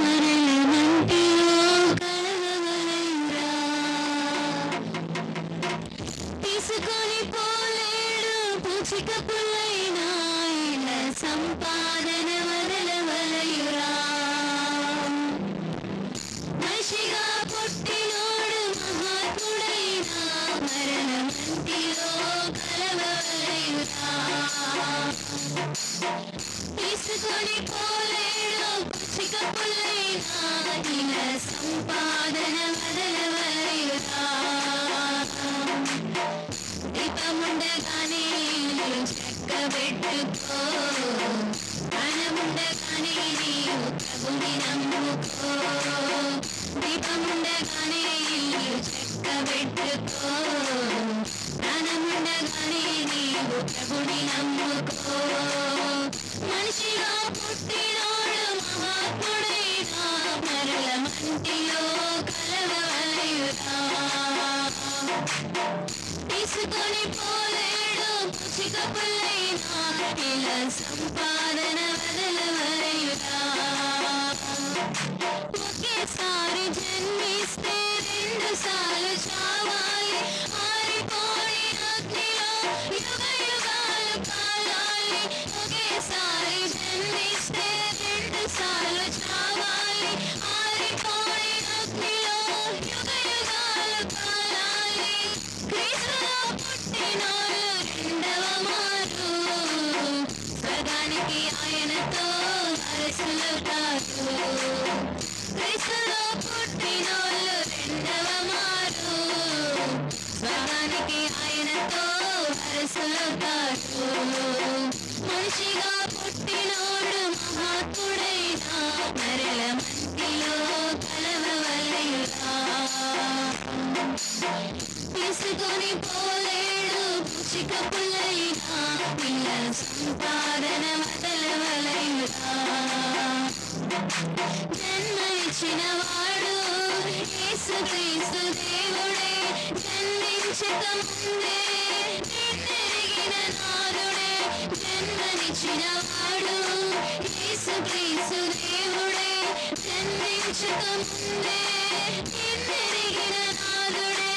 మరల మంటిలో కలవవలయురా. తీసుకొని పోలేడు పూచిక పుల్లైనా ఇలా సంపాదన వదలవలయురా. మనిషిగా పుట్టినోడు మహాత్ముడైనా మరణ మంటిలో కలవవలయురా. తీసుకొని పోలేడు పూచిక పుల్లైనా ఇలా సంపాదన వదలవలయురా. దీపముండగానే చక్కబెట్టుకో, ప్రాణముండగానే నీవు ప్రభుని నమ్ముకో. దీపముండగానే చక్కబెట్టుకో, ప్రాణముండగానే నీవు ప్రభుని నమ్ముకో. మనిషిగా పుట్టినోడు మహాత్ముడైనా మరల మంటిలో కలవవలయురా. తీసుకొని పోలేడు పూచిక పుల్లైనా ఇలా సంపాదన వదలవలయురా. ఒకేసారి జన్మిస్తే రెండు సార్లు చావాలి, ఆరిపోని అగ్నిలో యుగ యుగాలు కాలాలి. ఒకేసారి జన్మిస్తే రెండు సార్లు చావాలి, ఆరిపోని అగ్నిలో యుగ యుగాలు కాలాలి. క్రీస్తులో పుట్టినోళ్ళు రెండవ మారు స్వర్గానికి ఆయనతో వారసులవుతారు. క్రీస్తులో పుట్టినోళ్ళు రెండవ మారు స్వర్గానికి ఆయనతో వారసులవుతారు. మనిషిగా పుట్టినోడు మహాత్ముడైనా మరల మంటిలో కలవవలయురా. తీసుకొని పోలేడు పూచిక పుల్లైనా ఇలా సంపాదన వదలవలయురా. జన్మనిచ్చిన వాడు యేసుక్రీస్తు దేవుడే, జన్మించక ముందే నిన్నెరిగిన నాదుడే. జన్మనిచ్చిన వాడు యేసుక్రీస్తు దేవుడే, జన్మించక ముందే నిన్నెరిగిన నాదుడే.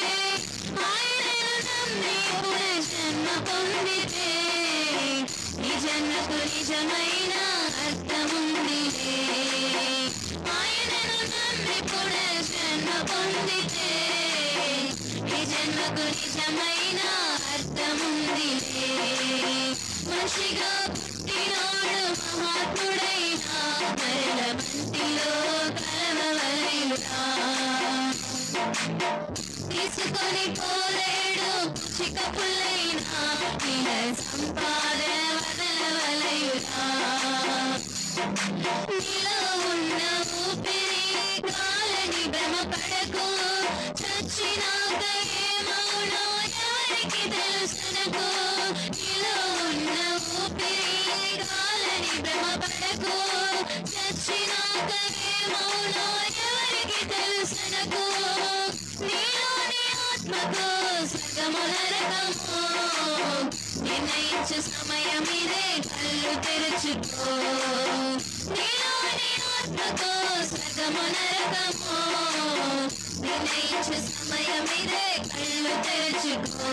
ఆయనను నమ్మి పునర్జన్మ పొందితే ఈ జన్మకు నిజమైన అర్థముందిలే. ఆయనను నమ్మి పునర్జన్మ పొందితే ఈ జన్మకు నిజమైన అర్థముందిలే. మనిషిగా పుట్టినోడు మహాత్ముడైనా మరల మంటిలో కలవవలయురా. తీసుకొని పోలేడు పూచిక పుల్లైనా ఇలా సంపాదన వదలవలయురా. నీలో ఉన్న ఊపిరి కాలని భ్రమపడకు, చచ్చినాక ఏమవునో ఎవరికి తెలుసనకు. నీలో ఉన్న ఊపిరి కాలని భ్రమపడకు, చచ్చినాక ఏమవునో ఎవరికి తెలుసనకు. నీలోని ఆత్మకు స్వర్గము నరకము నిర్ణయించు సమయం ఇదే, కళ్ళు తెరుచుకో. నీలోని ఆత్మకు స్వర్గము నరకము నిర్ణయించు సమయం ఇదే, కళ్ళు తెరుచుకో.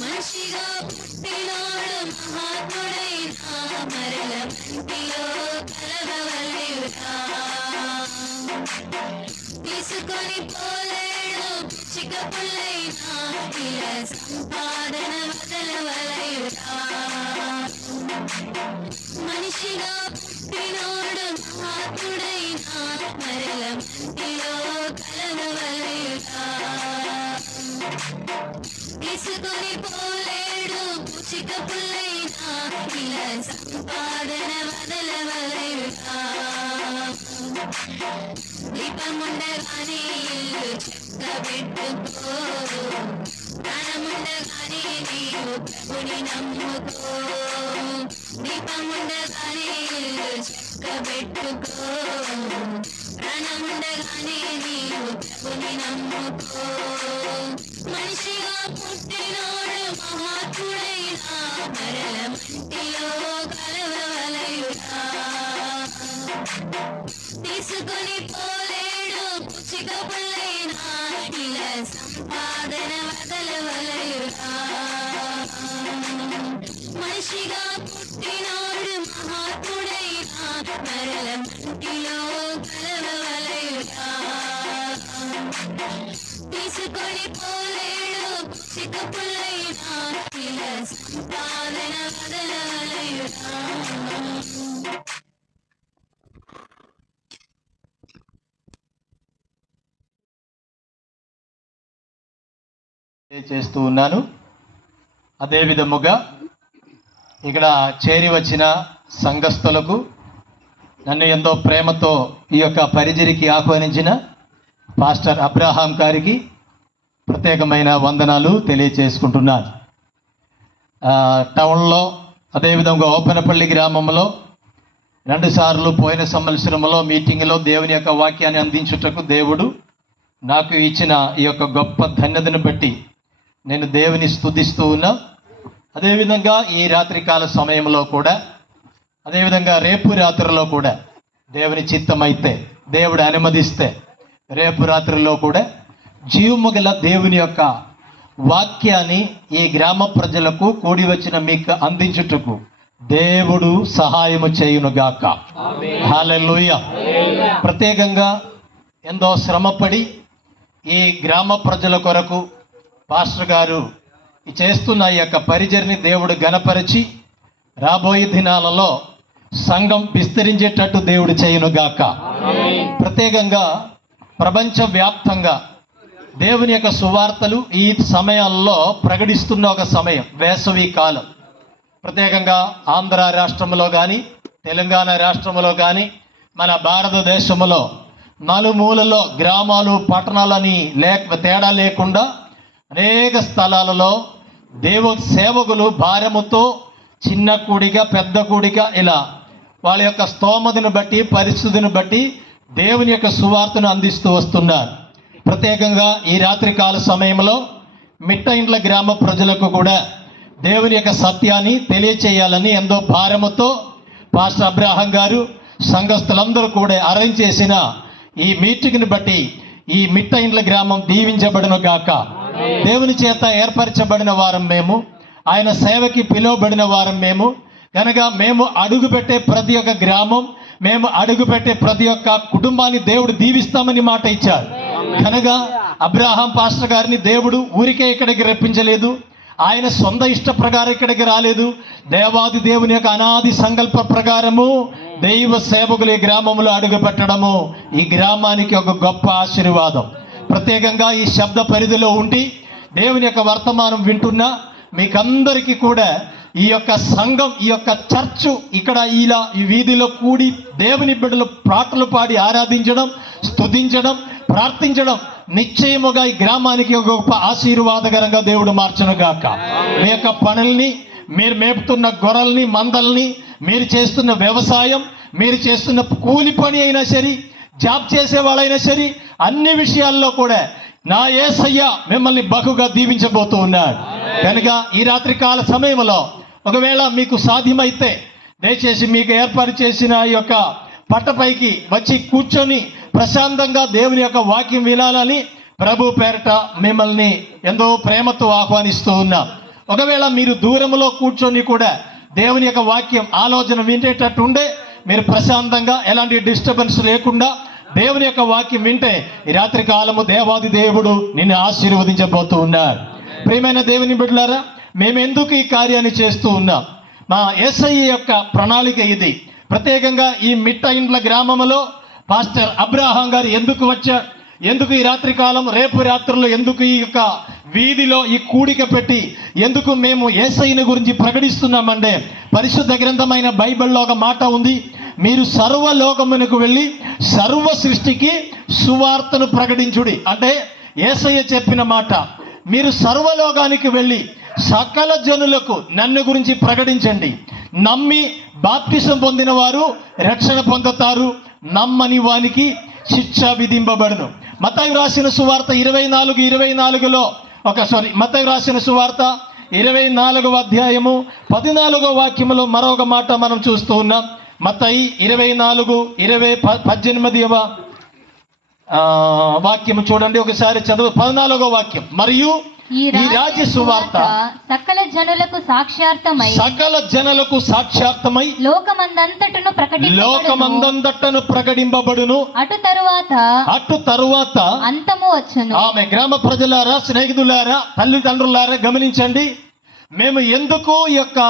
మనిషిగా పుట్టినోడు మహాత్ముడైనా మరల మంటిలో కలవవలయురా. తీసుకొని పోలేడు పూచిక పుల్లైనా ఇలా సంపాదన వదలవలయురా. మనిషిగా పుట్టినోడు మహాత్ముడైనా మరల మంటిలో కలవవలయురా. తీసుకొని పోలేడు పూచిక పుల్లైనా ఇలా సంపాదన వదలవలయురా. దీపముండగానే ఇల్లు చక్కబెట్టుకో, ప్రాణముండగానే నీవు ప్రభుని నమ్ముకో. దీపముండగానే ఇల్లు చక్కబెట్టుకో, ప్రాణముండగానే నీవు ప్రభుని నమ్ముకో. మనిషిగా పుట్టినోడు మహాత్ముడైనా మరల మంటిలో కలవవలయురా. తీసుకొని పోలేడు పుచ్చిక పుల్లైనా ఇలా సంపాదన వదలవలయురా. మనిషిగా పుట్టినోడు మహాత్ముడైనా మరల మంటిలో కలవలయురా. తీసుకొని పోలేడు పుచ్చిక పుల్లైనా ఇలా సంపాదన వదలవలయురా. చేస్తూ ఉన్నాను. అదే విధముగా ఇక్కడ చేరి వచ్చిన సంఘస్థులకు, నన్ను ఎంతో ప్రేమతో ఈ యొక్క పరిచర్యకి ఆహ్వానించిన పాస్టర్ అబ్రహాం గారికి ప్రత్యేకమైన వందనాలు తెలియచేసుకుంటున్నాను. టౌన్లో అదేవిధంగా ఓపెనపల్లి గ్రామంలో 2 సార్లు పోయిన సంవత్సరంలో మీటింగ్లో దేవుని యొక్క వాక్యాన్ని అందించుటకు దేవుడు నాకు ఇచ్చిన ఈ యొక్క గొప్ప ధన్యతను బట్టి నేను దేవుని స్తుతిస్తూ ఉన్నా. అదేవిధంగా ఈ రాత్రికాల సమయంలో కూడా, అదేవిధంగా రేపు రాత్రిలో కూడా దేవుని చిత్తమైతే, దేవుడు అనుమతిస్తే రేపు రాత్రిలో కూడా జీవము గల దేవుని యొక్క వాక్యాన్ని ఈ గ్రామ ప్రజలకు కూడి వచ్చిన మీకు అందించుటకు దేవుడు సహాయము చేయునుగాక. హల్లెలూయా. ప్రత్యేకంగా ఎంతో శ్రమపడి ఈ గ్రామ ప్రజల కొరకు పాస్టర్ గారు చేస్తున్న ఈ యొక్క పరిచర్ని దేవుడు ఘనపరిచి రాబోయే దినాలలో సంఘం విస్తరించేటట్టు దేవుడు చేయునుగాక. ప్రత్యేకంగా ప్రపంచవ్యాప్తంగా దేవుని యొక్క సువార్తలు ఈ సమయాల్లో ప్రకటిస్తున్న ఒక సమయం, వేసవి కాలం. ప్రత్యేకంగా ఆంధ్ర రాష్ట్రంలో కానీ, తెలంగాణ రాష్ట్రంలో కానీ, మన భారతదేశంలో నలుమూలలో గ్రామాలు పట్టణాలని తేడా లేకుండా అనేక స్థలాలలో దేవ సేవకులు భారముతో చిన్న కూడిక పెద్ద కూడిక ఇలా వాళ్ళ యొక్క స్తోమతను బట్టి పరిస్థితిని బట్టి దేవుని యొక్క సువార్తను అందిస్తూ వస్తున్నారు. ప్రత్యేకంగా ఈ రాత్రికాల సమయంలో మిట్ట ఇండ్ల గ్రామ ప్రజలకు కూడా దేవుని యొక్క సత్యాన్ని తెలియచేయాలని ఎంతో భారముతో పాస్టర్ అబ్రహాం గారు సంఘస్థులందరూ కూడా అరేంజ్ చేసిన ఈ మీటింగ్ని బట్టి ఈ మిట్ట ఇండ్ల గ్రామం దీవించబడును గాక. దేవుని చేత ఏర్పరచబడిన వారం మేము, ఆయన సేవకి పిలువబడిన వారం మేము కనుక మేము అడుగుపెట్టే ప్రతి ఒక్క గ్రామం, మేము అడుగుపెట్టే ప్రతి ఒక్క కుటుంబాన్ని దేవుడు దీవిస్తామని మాట ఇచ్చారు. కనుక అబ్రహాం పాస్టర్ గారిని దేవుడు ఊరికే ఇక్కడికి రప్పించలేదు, ఆయన సొంత ఇష్ట ప్రకారం ఇక్కడికి రాలేదు. దేవాది దేవుని యొక్క అనాది సంకల్ప ప్రకారము దైవ సేవకులు ఈ గ్రామంలో అడుగుపెట్టడము ఈ గ్రామానికి ఒక గొప్ప ఆశీర్వాదం. ప్రత్యేకంగా ఈ శబ్ద పరిధిలో ఉండి దేవుని యొక్క వర్తమానం వింటున్న మీకందరికీ కూడా ఈ యొక్క సంఘం, ఈ యొక్క చర్చ్ ఇక్కడ ఇలా ఈ వీధిలో కూడి దేవుని బిడ్డలు పాటలు పాడి ఆరాధించడం, స్తుతించడం, ప్రార్థించడం నిశ్చయముగా ఈ గ్రామానికి ఒక గొప్ప ఆశీర్వాదకరంగా దేవుడు మార్చునుగాక. మీ యొక్క పనుల్ని, మీరు మేపుతున్న గొర్రెల్ని, మందల్ని, మీరు చేస్తున్న వ్యవసాయం, మీరు చేస్తున్న కూలి పని అయినా సరే, జాబ్ చేసే వాళ్ళైనా సరే, అన్ని విషయాల్లో కూడా నా యేసయ్య మిమ్మల్ని బహుగా దీవించబోతూ ఉన్నాడు. కనుక ఈ రాత్రికాల సమయంలో ఒకవేళ మీకు సాధ్యమైతే దయచేసి మీకు ఏర్పాటు చేసిన ఈ యొక్క పట్టపైకి వచ్చి కూర్చొని ప్రశాంతంగా దేవుని యొక్క వాక్యం వినాలని ప్రభు పేరట మిమ్మల్ని ఎంతో ప్రేమతో ఆహ్వానిస్తూ ఉన్నాం. ఒకవేళ మీరు దూరంలో కూర్చొని కూడా దేవుని యొక్క వాక్యం ఆలోచన వినేటట్టు ఉండే, మీరు ప్రశాంతంగా ఎలాంటి డిస్టర్బెన్స్ లేకుండా దేవుని యొక్క వాక్యం వింటే ఈ రాత్రి కాలము దేవాది దేవుడు నిన్ను ఆశీర్వదించబోతూ ఉన్నాడు. ప్రియమైన దేవుని బిడ్డలారా, మేమెందుకు ఈ కార్యాన్ని చేస్తూ ఉన్నాం? మా యేసయ్య యొక్క ప్రణాళిక ఇది. ప్రత్యేకంగా ఈ మిట్ట ఇండ్ల గ్రామంలో పాస్టర్ అబ్రహాం గారు ఎందుకు వచ్చారు, ఎందుకు ఈ రాత్రి కాలం, రేపు రాత్రుల్లో ఎందుకు ఈ యొక్క వీధిలో ఈ కూడిక పెట్టి ఎందుకు మేము యేసయ్యని గురించి ప్రకటిస్తున్నామంటే, పరిశుద్ధ గ్రంథమైన బైబిల్లో ఒక మాట ఉంది, మీరు సర్వలోకమునకు వెళ్ళి సర్వ సృష్టికి సువార్తను ప్రకటించుడి. అంటే యేసయ్య చెప్పిన మాట, మీరు సర్వలోకానికి వెళ్ళి సకల జనులకు నన్ను గురించి ప్రకటించండి. నమ్మి బాప్తిసం పొందిన వారు రక్షణ పొందుతారు, నమ్మని వానికి శిక్ష విధింపబడును. మత్తయి రాసిన సువార్త 24:24లో మత్తయి రాసిన సువార్త 24వ అధ్యాయము 14వ వాక్యములో మరొక మాట మనం చూస్తూ ఉన్నాం. మత్తయి 24:18 వాక్యం చూడండి ఒకసారి చదువు. 14వ వాక్యం. మరియు ఈ రాజ్య సువార్త సకల జనులకు సాక్ష్యార్థమై లోకమందంతటను ప్రకటింపబడును. అటు తరువాత అంతము వచ్చును. ఆమె గ్రామ ప్రజలారా, స్నేహితులారా, తల్లిదండ్రులారా గమనించండి. మేము ఎందుకు ఈ యొక్క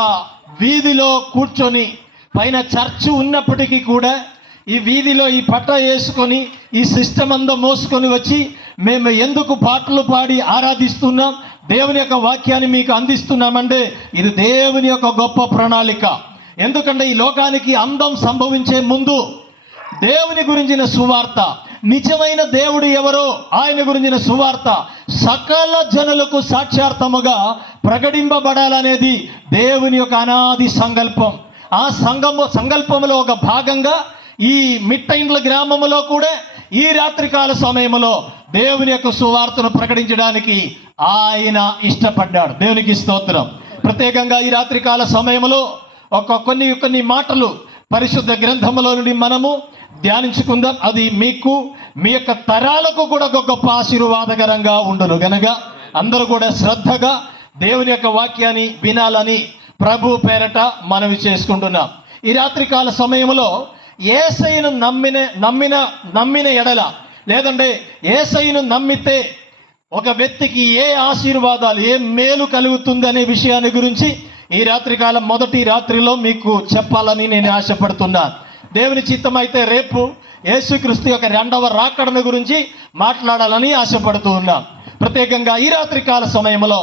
వీధిలో కూర్చొని, పైన చర్చ్ ఉన్నప్పటికీ కూడా ఈ వీధిలో ఈ పట్ట వేసుకొని ఈ సిస్టమ్ అంతా మోసుకొని వచ్చి మేము ఎందుకు పాటలు పాడి ఆరాధిస్తున్నాం, దేవుని యొక్క వాక్యాన్ని మీకు అందిస్తున్నామంటే ఇది దేవుని యొక్క గొప్ప ప్రణాళిక. ఎందుకంటే ఈ లోకానికి అందం సంభవించే ముందు దేవుని గురించిన సువార్త, నిజమైన దేవుడు ఎవరో ఆయన గురించిన సువార్త సకల జనులకు సాక్ష్యార్థముగా ప్రకటింపబడాలనేది దేవుని యొక్క అనాది సంకల్పం. ఆ సంకల్పంలో ఒక భాగంగా ఈ మిట్టైండ్ల గ్రామంలో కూడా ఈ రాత్రికాల సమయంలో దేవుని యొక్క సువార్తను ప్రకటించడానికి ఆయన ఇష్టపడ్డాడు. దేవునికి స్తోత్రం. ప్రత్యేకంగా ఈ రాత్రికాల సమయంలో కొన్ని మాటలు పరిశుద్ధ గ్రంథములో నుండి మనము ధ్యానించుకుందాం. అది మీకు మీ యొక్క తరాలకు కూడా ఒక గొప్ప ఆశీర్వాదకరంగా ఉండును గనక అందరూ కూడా శ్రద్ధగా దేవుని యొక్క వాక్యాన్ని వినాలని ప్రభు పేరట మనవి చేసుకుంటున్నాం. ఈ రాత్రికాల సమయంలో యేసయ్యను నమ్మిన ఎడల, లేదంటే యేసయ్యను నమ్మితే ఒక వ్యక్తికి ఏ ఆశీర్వాదాలు, ఏ మేలు కలుగుతుంది అనే విషయాన్ని గురించి ఈ రాత్రికాలం మొదటి రాత్రిలో మీకు చెప్పాలని నేను ఆశపడుతున్నాను. దేవుని చిత్తం అయితే రేపు యేసుక్రీస్తు యొక్క 2వ రాకడను గురించి మాట్లాడాలని ఆశపడుతూ ఉన్నాం. ప్రత్యేకంగా ఈ రాత్రికాల సమయంలో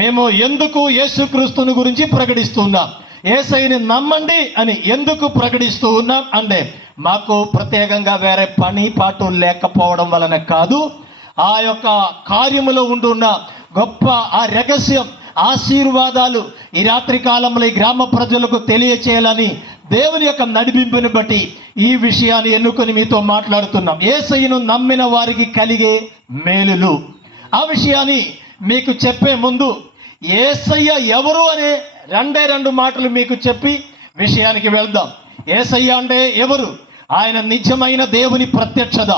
మేము ఎందుకు యేసుక్రీస్తుని గురించి ప్రకటిస్తున్నాం, యేసయ్యని నమ్మండి అని ఎందుకు ప్రకటిస్తూ ఉన్నాం అంటే మాకు ప్రత్యేకంగా వేరే పని పాటు లేకపోవడం వలన కాదు, ఆ యొక్క కార్యములో ఉంటున్న గొప్ప ఆ రహస్యం, ఆశీర్వాదాలు ఈ రాత్రి కాలంలో ఈ గ్రామ ప్రజలకు తెలియచేయాలని దేవుని యొక్క నడిపింపుని బట్టి ఈ విషయాన్ని ఎన్నుకొని మీతో మాట్లాడుతున్నాం. యేసయ్యను నమ్మిన వారికి కలిగే మేలులు, ఆ విషయాన్ని మీకు చెప్పే ముందు యేసయ్య ఎవరు అనే 2 మాటలు మీకు చెప్పి విషయానికి వెళ్దాం. యేసయ్య అంటే ఎవరు? ఆయన నిజమైన దేవుని ప్రత్యక్షత,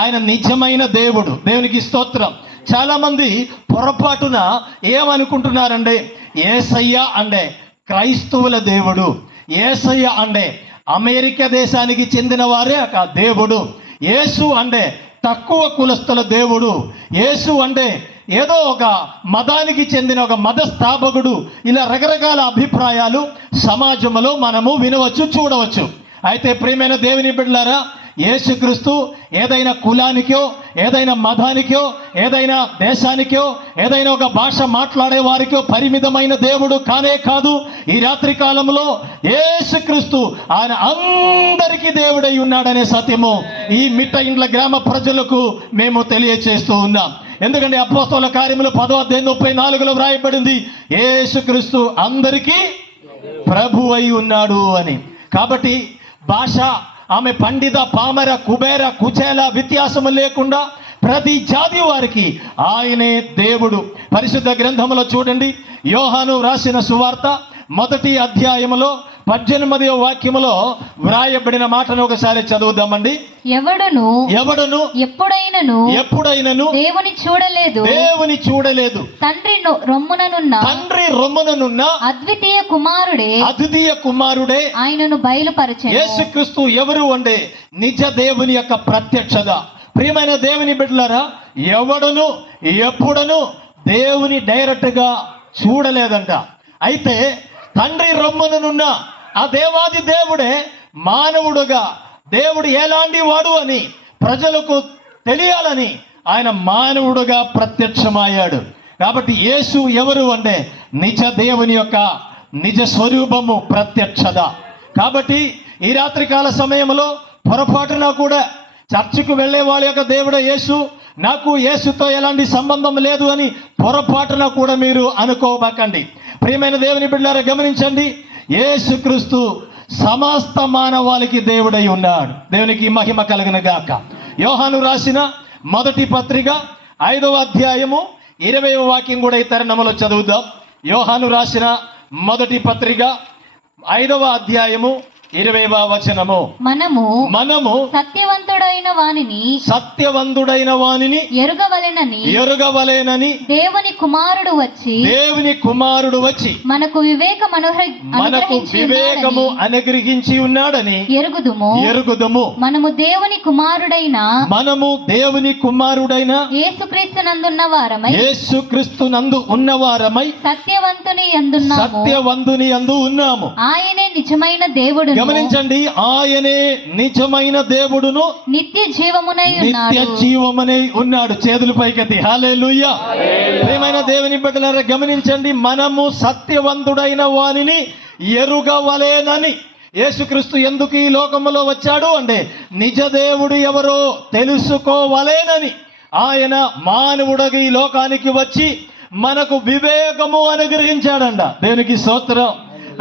ఆయన నిజమైన దేవుడు. దేవునికి స్తోత్రం. చాలా మంది పొరపాటున ఏమనుకుంటున్నారంటే యేసయ్య అంటే క్రైస్తవుల దేవుడు, యేసయ్య అంటే అమెరికా దేశానికి చెందిన వారే ఆ దేవుడు, యేసు అంటే తక్కువ కులస్తుల దేవుడు, యేసు అంటే ఏదో ఒక మతానికి చెందిన ఒక మత స్థాపకుడు. ఇలా రకరకాల అభిప్రాయాలు సమాజంలో మనము వినవచ్చు, చూడవచ్చు. అయితే ప్రియమైన దేవుని బిడ్డలారా, యేసుక్రీస్తు ఏదైనా కులానికో, ఏదైనా మతానికో, ఏదైనా దేశానికో, ఏదైనా ఒక భాష మాట్లాడే వారికో పరిమితమైన దేవుడు కానే కాదు. ఈ రాత్రి కాలంలో యేసుక్రీస్తు ఆయన అందరికీ దేవుడై ఉన్నాడనే సత్యము ఈ మిట్టైండ్ల గ్రామ ప్రజలకు మేము తెలియచేస్తూ ఉన్నాం. ఎందుకంటే అపోస్తలుల కార్యములు 10:34 వ్రాయబడింది, యేసుక్రీస్తు అందరికీ ప్రభు అయి ఉన్నాడు అని. కాబట్టి భాష, ఆమె పండిత, పామర, కుబేర, కుచేల వ్యత్యాసము లేకుండా ప్రతి జాతి వారికి ఆయనే దేవుడు. పరిశుద్ధ గ్రంథములో చూడండి, యోహాను రాసిన సువార్త 1వ అధ్యాయములో 18వ వాక్యములో వ్రాయబడిన మాటను ఒకసారి చదువుదామండి. ఎవడును ఎప్పుడైనను దేవుని చూడలేదు, తండ్రి రొమ్ముననున్న అద్వితీయ కుమారుడే ఆయనను బయలుపరచెను. యేసుక్రీస్తు ఎవరు అంటే నిజ దేవుని యొక్క ప్రత్యక్షత. ప్రియమైన దేవుని బిడ్డలారా, ఎవడును ఎప్పుడను దేవుని డైరెక్ట్ గా చూడలేదంట. అయితే తండ్రి రొమ్ముననున్న ఆ దేవాది దేవుడే మానవుడుగా, దేవుడు ఎలాంటి వాడు అని ప్రజలకు తెలియాలని ఆయన మానవుడుగా ప్రత్యక్షమయ్యాడు. కాబట్టి యేసు ఎవరు అంటే నిజ దేవుని యొక్క నిజ స్వరూపము, ప్రత్యక్షత. కాబట్టి ఈ రాత్రికాల సమయంలో పొరపాటున కూడా చర్చికి వెళ్ళే వాళ్ళ యొక్క దేవుడు యేసు, నాకు యేసుతో ఎలాంటి సంబంధం లేదు అని పొరపాటున కూడా మీరు అనుకోబాకండి. ప్రియమైన దేవుని బిడ్డలారా గమనించండి, యేసుక్రీస్తు సమస్త మానవాళికి దేవుడై ఉన్నాడు. దేవునికి మహిమ కలుగును గాక. యోహాను రాసిన మొదటి పత్రిక 5వ అధ్యాయము 20వ వాక్యం కూడా ఈ తరుణంలో చదువుదాం. యోహాను రాసిన మొదటి పత్రిక 5వ అధ్యాయము 20వ వచనము, మనము సత్యవంతుడైన వానిని ఎరుగవలెనని దేవుని కుమారుడు వచ్చి మనకు వివేకము అనుగ్రహించి ఉన్నాడని ఎరుగుదుము. మనము దేవుని కుమారుడైన యేసుక్రీస్తు నందు ఉన్నవారమై సత్యవంతుని యందు ఉన్నాము. ఆయనే నిజమైన దేవుడు. గమనించండి, ఆయనే నిజమైన దేవుడును నిత్య జీవమునై ఉన్నాడు. చేతులు పైకెత్తి హల్లెలూయా. ప్రియమైన దేవుని బిడ్డలారా, గమనించండి, మనము సత్యవంతుడైన వానిని ఎరుగవలెనని. యేసుక్రీస్తు ఎందుకు ఈ లోకములో వచ్చాడు అంటే నిజ దేవుడు ఎవరో తెలుసుకోవలేనని. ఆయన మానవుడిగా ఈ లోకానికి వచ్చి మనకు వివేకము అనుగ్రహించాడంట. దేవునికి స్తోత్రం.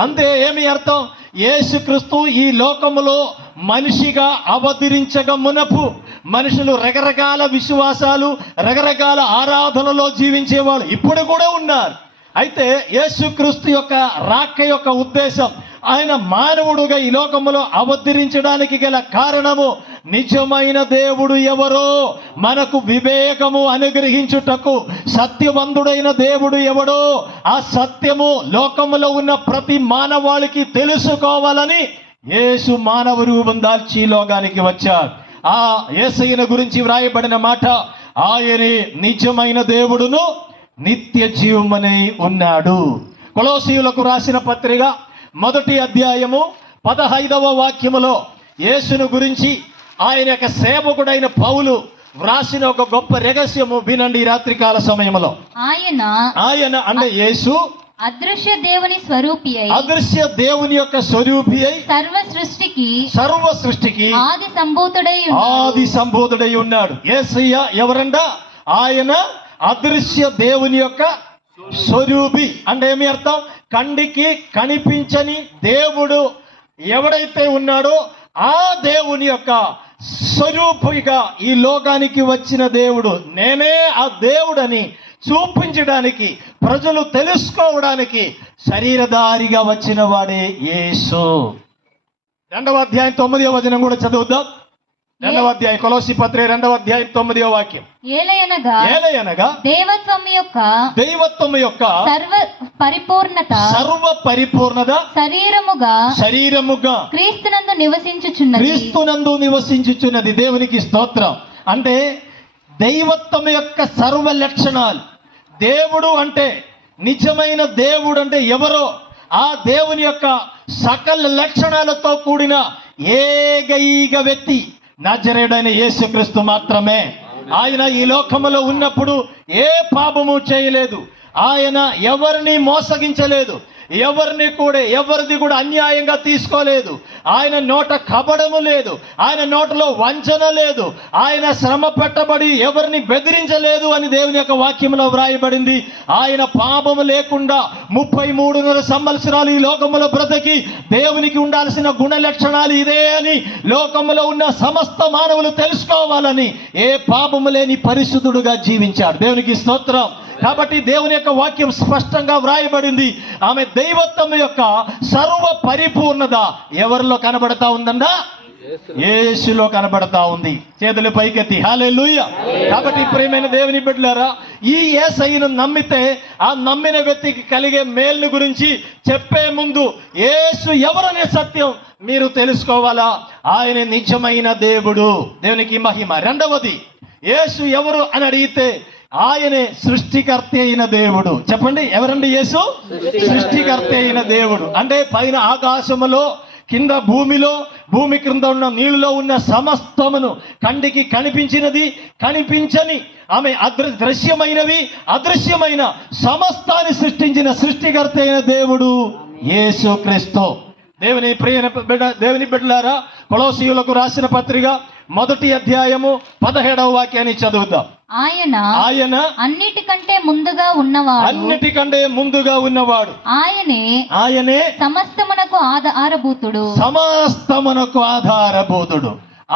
అంతే. ఏమి అర్థం? యేసుక్రీస్తు ఈ లోకములో మనిషిగా అవతరించక మునపు మనుషులు రకరకాల విశ్వాసాలు, రకరకాల ఆరాధనలో జీవించేవాళ్ళు ఇప్పుడు కూడా ఉన్నారు. అయితే యేసుక్రీస్తు యొక్క రాక యొక్క ఉద్దేశం, ఆయన మానవుడుగా ఈ లోకములో అవతరించడానికి గల కారణము నిజమైన దేవుడు ఎవరో మనకు వివేకము అనుగ్రహించుటకు, సత్యవంతుడైన దేవుడు ఎవడో ఆ సత్యము లోకములో ఉన్న ప్రతి మానవాళికి తెలుసుకోవాలని యేసు మానవ రూపం దాల్చి లోకానికి వచ్చాడు. ఆ యేసయ్యను గురించి వ్రాయబడిన మాట, ఆయనే నిజమైన దేవుడును నిత్య జీవమనై ఉన్నాడు. కొలొస్సీయులకు రాసిన పత్రిక 1వ అధ్యాయము 15వ వాక్యములో యేసును గురించి ఆయన యొక్క సేవకుడైన పౌలు వ్రాసిన ఒక గొప్ప రహస్యము వినండి. ఈ రాత్రికాల సమయంలో ఆయన అంటే యేసు అదృశ్య దేవుని యొక్క స్వరూపి అయి సర్వ సృష్టికి ఆది సంభూతుడై ఉన్నాడు. యేసయ్య ఎవరంట? ఆయన అదృశ్య దేవుని యొక్క స్వరూపి. అంటే ఏమి అర్థం? కంటికి కనిపించని దేవుడు ఎవడైతే ఉన్నాడో ఆ దేవుని యొక్క స్వరూపిగా ఈ లోకానికి వచ్చిన దేవుడు, నేనే ఆ దేవుడని చూపించడానికి, ప్రజలు తెలుసుకోవడానికి శరీరధారిగా వచ్చిన వాడే యేసు. 2వ అధ్యాయం 9వ వచనం కూడా చదువుద్దాం. 2వ అధ్యాయం కొలొస్సీ పత్రిక 2వ అధ్యాయం 9వ వాక్యం. ఏలయనగా దైవత్వం యొక్క సర్వ పరిపూర్ణత శరీరముగా క్రీస్తునందు నివసించుచున్నది. దేవునికి స్తోత్రం. అంటే దైవత్వం యొక్క సర్వ లక్షణాలు, దేవుడు అంటే నిజమైన దేవుడు అంటే ఎవరో ఆ దేవుని యొక్క సకల లక్షణాలతో కూడిన ఏకైక వ్యక్తి నజరేయుడైన యేసుక్రీస్తు మాత్రమే. ఆయన ఈ లోకములో ఉన్నప్పుడు ఏ పాపము చేయలేదు. ఆయన ఎవరిని మోసగించలేదు, ఎవరిది కూడా అన్యాయంగా తీసుకోలేదు. ఆయన నోట కపటము లేదు, ఆయన నోటలో వంచన లేదు, ఆయన శ్రమ పెట్టబడి ఎవరిని బెదిరించలేదు అని దేవుని యొక్క వాక్యంలో వ్రాయబడింది. ఆయన పాపము లేకుండా 33.5 సంవత్సరాలు ఈ లోకములో బ్రతికి దేవునికి ఉండాల్సిన గుణ లక్షణాలు ఇదే అని లోకములో ఉన్న సమస్త మానవులు తెలుసుకోవాలని ఏ పాపము లేని పరిశుద్ధుడుగా జీవించాడు. దేవునికి స్తోత్రం. కాబట్టి దేవుని యొక్క వాక్యం స్పష్టంగా వ్రాయబడింది. ఆమె దైవత్వం యొక్క సర్వ పరిపూర్ణత ఎవరిలో కనబడతా ఉందందా? యేసులో కనబడతా ఉంది. చేతులు పైకెత్తి హల్లెలూయా. కాబట్టి ప్రియమైన దేవుని బిడ్డలారా, ఈ యేసయ్యను నమ్మితే ఆ నమ్మిన వ్యక్తికి కలిగే మేలును గురించి చెప్పే ముందు యేసు ఎవరనే సత్యం మీరు తెలుసుకోవాలా. ఆయన నిజమైన దేవుడు. దేవునికి మహిమ. రెండవది, యేసు ఎవరు అని అడిగితే ఆయనే సృష్టికర్త అయిన దేవుడు. చెప్పండి, ఎవరండి యేసు? సృష్టికర్త అయిన దేవుడు. అంటే పైన ఆకాశములో, కింద భూమిలో, భూమి క్రింద ఉన్న నీళ్ళలో ఉన్న సమస్తమును, కంటికి కనిపించినది, కనిపించని, ఆమె దృశ్యమైనవి, అదృశ్యమైన సమస్తాన్ని సృష్టించిన సృష్టికర్త అయిన దేవుడు యేసుక్రీస్తు. దేవుని బిడ్డలారా, కొలొస్సీయులకు రాసిన పత్రిక 1వ అధ్యాయము 17వ వాక్యాన్ని చదువుదాం. ఆయన అన్నిటికంటే ముందుగా ఉన్నవాడు. ఆయనే సమస్తమునకు ఆధారభూతుడు.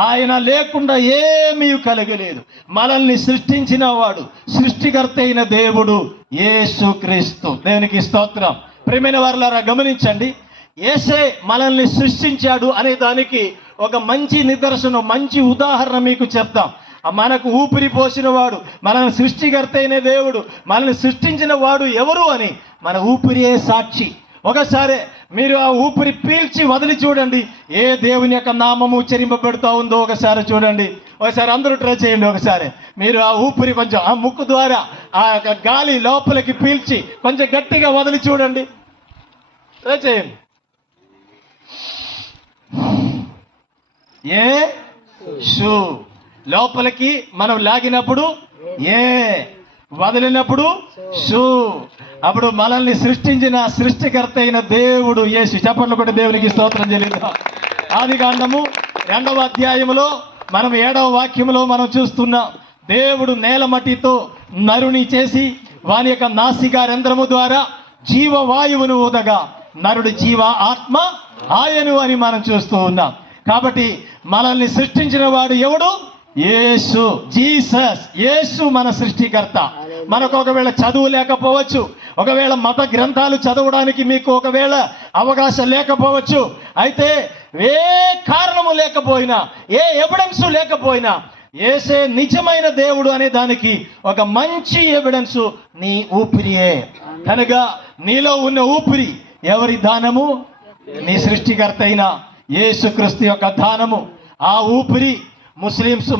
ఆయన లేకుండా ఏమీ కలగలేదు. మనల్ని సృష్టించిన వాడు, సృష్టికర్త అయిన దేవుడు యేసుక్రీస్తు. దేవునికి స్తోత్రం. ప్రియమైన వారలారా, గమనించండి, యేసే మనల్ని సృష్టించాడు అనే దానికి ఒక మంచి నిదర్శనం, మంచి ఉదాహరణ మీకు చెప్తాం. మనకు ఊపిరి పోసిన వాడు, మనల్ని సృష్టికర్త అయిన దేవుడు, మనల్ని సృష్టించిన వాడు ఎవరు అని మన ఊపిరియే సాక్షి. ఒకసారి మీరు ఆ ఊపిరి పీల్చి వదిలి చూడండి, ఏ దేవుని యొక్క నామము ఉచ్చరింపబడుతూ ఉందో ఒకసారి చూడండి. ఒకసారి అందరూ ట్రై చేయండి. ఒకసారి మీరు ఆ ఊపిరి కొంచెం ఆ ముక్కు ద్వారా ఆ యొక్క గాలి లోపలికి పీల్చి కొంచెం గట్టిగా వదిలి చూడండి. ట్రై చేయండి. ఏ షూ లోపలికి మనం లాగినప్పుడు ఏ, వదిలినప్పుడు షూ. అప్పుడు మనల్ని సృష్టించిన సృష్టికర్త అయిన దేవుడు యేసు. చెప్పండి కూడా దేవునికి స్తోత్రం చెల్లిద్దాం. ఆదికాండము 2వ అధ్యాయములో మనం 7వ వాక్యములో మనం చూస్తున్నాం. దేవుడు నేల మట్టితో నరుని చేసి వాని యొక్క నాసికా రంధ్రము ద్వారా జీవవాయువును ఊదగా నరుడు జీవ ఆత్మ ఆయను అని మనం చూస్తూ ఉన్నాం. కాబట్టి మనల్ని సృష్టించిన వాడు ఎవడు? యేసు, జీసస్. యేసు మన సృష్టికర్త. మనకు ఒకవేళ చదువు లేకపోవచ్చు, ఒకవేళ మత గ్రంథాలు చదవడానికి మీకు ఒకవేళ అవకాశం లేకపోవచ్చు, అయితే ఏ కారణము లేకపోయినా, ఏ ఎవిడెన్స్ లేకపోయినా యేసే నిజమైన దేవుడు అనే దానికి ఒక మంచి ఎవిడెన్స్ నీ ఊపిరియే. కనుక నీలో ఉన్న ఊపిరి ఎవరి దానము? నీ సృష్టికర్త అయిన యేసుక్రీస్తు యొక్క దానము. ఆ ఊపిరి ముస్లిమ్స్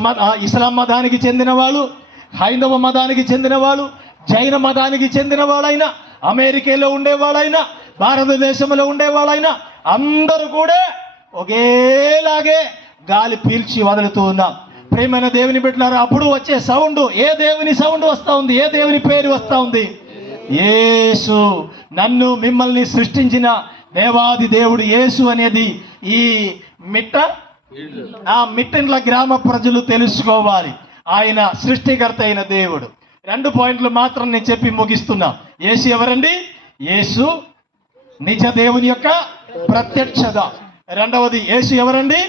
ఇస్లాం మతానికి చెందిన వాళ్ళు, హైందవ మతానికి చెందిన వాళ్ళు, జైన మతానికి చెందిన వాళ్ళైనా, అమెరికాలో ఉండేవాళ్ళైనా, భారతదేశంలో ఉండేవాళ్ళైనా అందరూ కూడా ఒకేలాగే గాలి పీల్చి వదులుతూ ఉన్నాం. ప్రేమైన దేవుని బిడ్డలారా, అప్పుడు వచ్చే సౌండ్ ఏ దేవుని సౌండ్ వస్తూ ఉంది? ఏ దేవుని పేరు వస్తూ ఉంది? యేసు. నన్ను మిమ్మల్ని సృష్టించిన దేవాది దేవుడు యేసు అనేది ఈ మిట్టండ్ల గ్రామ ప్రజలు తెలుసుకోవాలి. ఆయన సృష్టికర్త అయిన దేవుడు. 2 పాయింట్లు మాత్రం నేను చెప్పి ముగిస్తున్నా. యేసు ఎవరండి? యేసు నిజ దేవుని యొక్క ప్రత్యక్షత. రెండవది, యేసు ఎవరండి?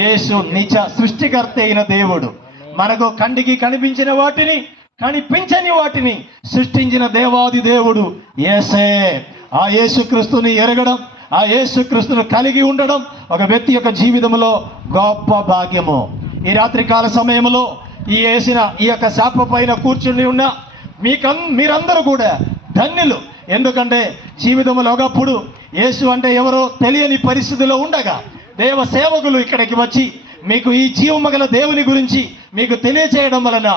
యేసు నిజ సృష్టికర్త అయిన దేవుడు. మనకు కంటికి కనిపించిన వాటిని, కనిపించని వాటిని సృష్టించిన దేవాది దేవుడు యేసే. ఆ యేసుక్రీస్తుని ఎరగడం, ఆ యేసుక్రీస్తును కలిగి ఉండడం ఒక వ్యక్తి యొక్క జీవితంలో గొప్ప భాగ్యము. ఈ రాత్రికాల సమయంలో ఈ యేసిన ఈ యొక్క శాప పైన కూర్చుని ఉన్న మీరందరూ కూడా ధన్యులు. ఎందుకంటే జీవితంలో ఒకప్పుడు యేసు అంటే ఎవరో తెలియని పరిస్థితిలో ఉండగా దేవ సేవకులు ఇక్కడికి వచ్చి మీకు ఈ జీవమగల దేవుని గురించి మీకు తెలియచేయడం వలన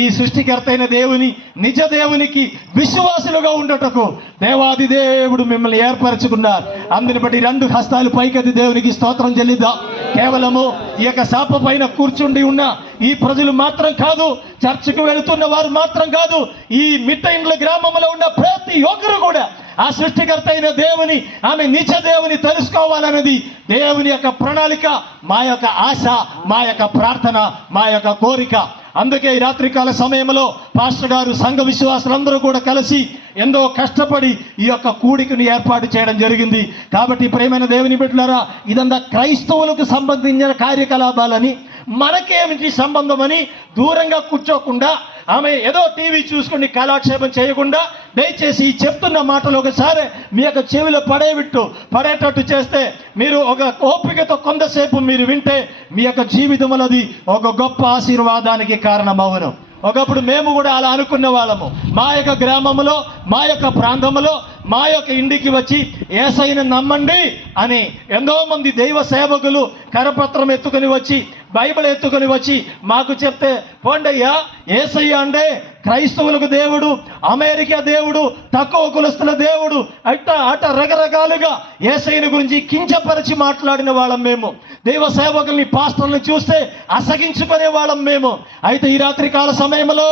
ఈ సృష్టికర్త అయిన దేవుని, నిజ దేవునికి విశ్వాసులుగా ఉండటకు దేవాది దేవుడు మిమ్మల్ని ఏర్పరచుకున్నారు. అందుని బట్టి 2 హస్తాలు పైకెత్తి దేవునికి స్తోత్రం చెల్లిద్దాం. కేవలము ఈ యొక్క శాప పైన కూర్చుండి ఉన్న ఈ ప్రజలు మాత్రం కాదు, చర్చకు వెళుతున్న వారు మాత్రం కాదు, ఈ మిట్టండ్ల గ్రామంలో ఉన్న ప్రతి ఒక్కరు కూడా ఆ సృష్టికర్త అయిన దేవుని, ఆమె నిజ దేవుని తెలుసుకోవాలన్నది దేవుని యొక్క ప్రణాళిక, మా యొక్క ఆశ, మా యొక్క ప్రార్థన, మా యొక్క కోరిక. అందుకే ఈ రాత్రికాల సమయంలో పాస్టర్ గారు, సంఘ విశ్వాసులందరూ కూడా కలిసి ఎంతో కష్టపడి ఈ యొక్క కూడికను ఏర్పాటు చేయడం జరిగింది. కాబట్టి ప్రేమైన దేవుని బిడ్డలారా, ఇదంతా క్రైస్తవులకు సంబంధించిన కార్యకలాపాలని, మనకేమిటి సంబంధం అని దూరంగా కూర్చోకుండా, ఆమె ఏదో టీవీ చూసుకుని కాలక్షేపం చేయకుండా దయచేసి ఈ చెప్తున్న మాటలు ఒకసారి మీ యొక్క చెవిలో పడేటట్టు చేస్తే, మీరు ఒక ఓపికతో కొంతసేపు మీరు వింటే మీ యొక్క జీవితంలో అది ఒక గొప్ప ఆశీర్వాదానికి కారణమవును. ఒకప్పుడు మేము కూడా అలా అనుకున్న వాళ్ళము. మా యొక్క గ్రామంలో, మా యొక్క ప్రాంతంలో, మా యొక్క ఇంటికి వచ్చి యేసయ్యను నమ్మండి అని ఎంతో మంది దైవ సేవకులు కరపత్రం ఎత్తుకొని వచ్చి, బైబిల్ ఎత్తుకొని వచ్చి మాకు చెప్తే, పోండయ్యా యేసయ్య అంటే క్రైస్తవులకు దేవుడు, అమెరికా దేవుడు, తక్కువ కులస్తుల దేవుడు, అట రకరకాలుగా యేసయ్యను గురించి కించపరిచి మాట్లాడిన వాళ్ళం మేము. దైవ సేవకుల్ని, పాస్టర్ని చూస్తే అసగించుకునే వాళ్ళం మేము. అయితే ఈ రాత్రి కాల సమయంలో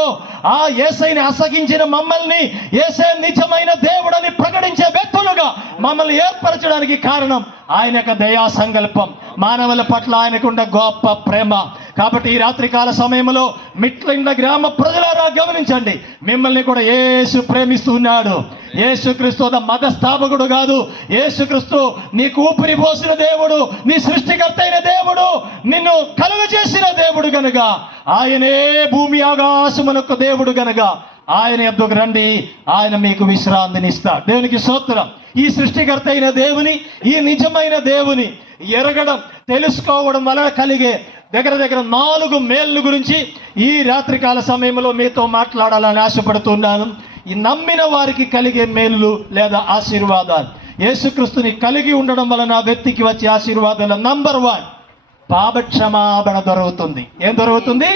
ఆ యేసయ్యని అసగించిన మమ్మల్ని యేసే నిజమైన దేవుడని ప్రకటించే వ్యక్తులుగా మమ్మల్ని ఏర్పరచడానికి కారణం ఆయన యొక్క దయా సంకల్పం, మానవుల పట్ల ఆయనకున్న గొప్ప ప్రేమ. కాబట్టి ఈ రాత్రికాల సమయంలో మిట్లండ్ల గ్రామ ప్రజలారా గమనించండి, మిమ్మల్ని కూడా యేసు ప్రేమిస్తున్నాడు. యేసుక్రీస్తు మత స్థాపకుడు కాదు. యేసుక్రీస్తు నీకు ఊపిరి పోసిన దేవుడు, నీ సృష్టికర్త అయిన దేవుడు, నిన్ను కలుగ చేసిన దేవుడు గనుక, ఆయనే భూమి ఆకాశమునొక్క దేవుడు గనుక ఆయన యొద్దకు రండి, ఆయన మీకు విశ్రాంతిని ఇస్తాడు. దేవునికి స్తోత్రం. ఈ సృష్టికర్త అయిన దేవుని, ఈ నిజమైన దేవుని ఎరగడం, తెలుసుకోవడం వలన కలిగే దగ్గర 4 మేళ్ళ గురించి ఈ రాత్రికాల సమయంలో మీతో మాట్లాడాలని ఆశపడుతున్నాను. ఈ నమ్మిన వారికి కలిగే మేళ్ళు లేదా ఆశీర్వాదాలు, యేసుక్రీస్తుని కలిగి ఉండడం వలన వ్యక్తికి వచ్చే ఆశీర్వాదాలు. నంబర్ 1, పాపక్షమాపణ దొరుకుతుంది. ఏం దొరుకుతుంది?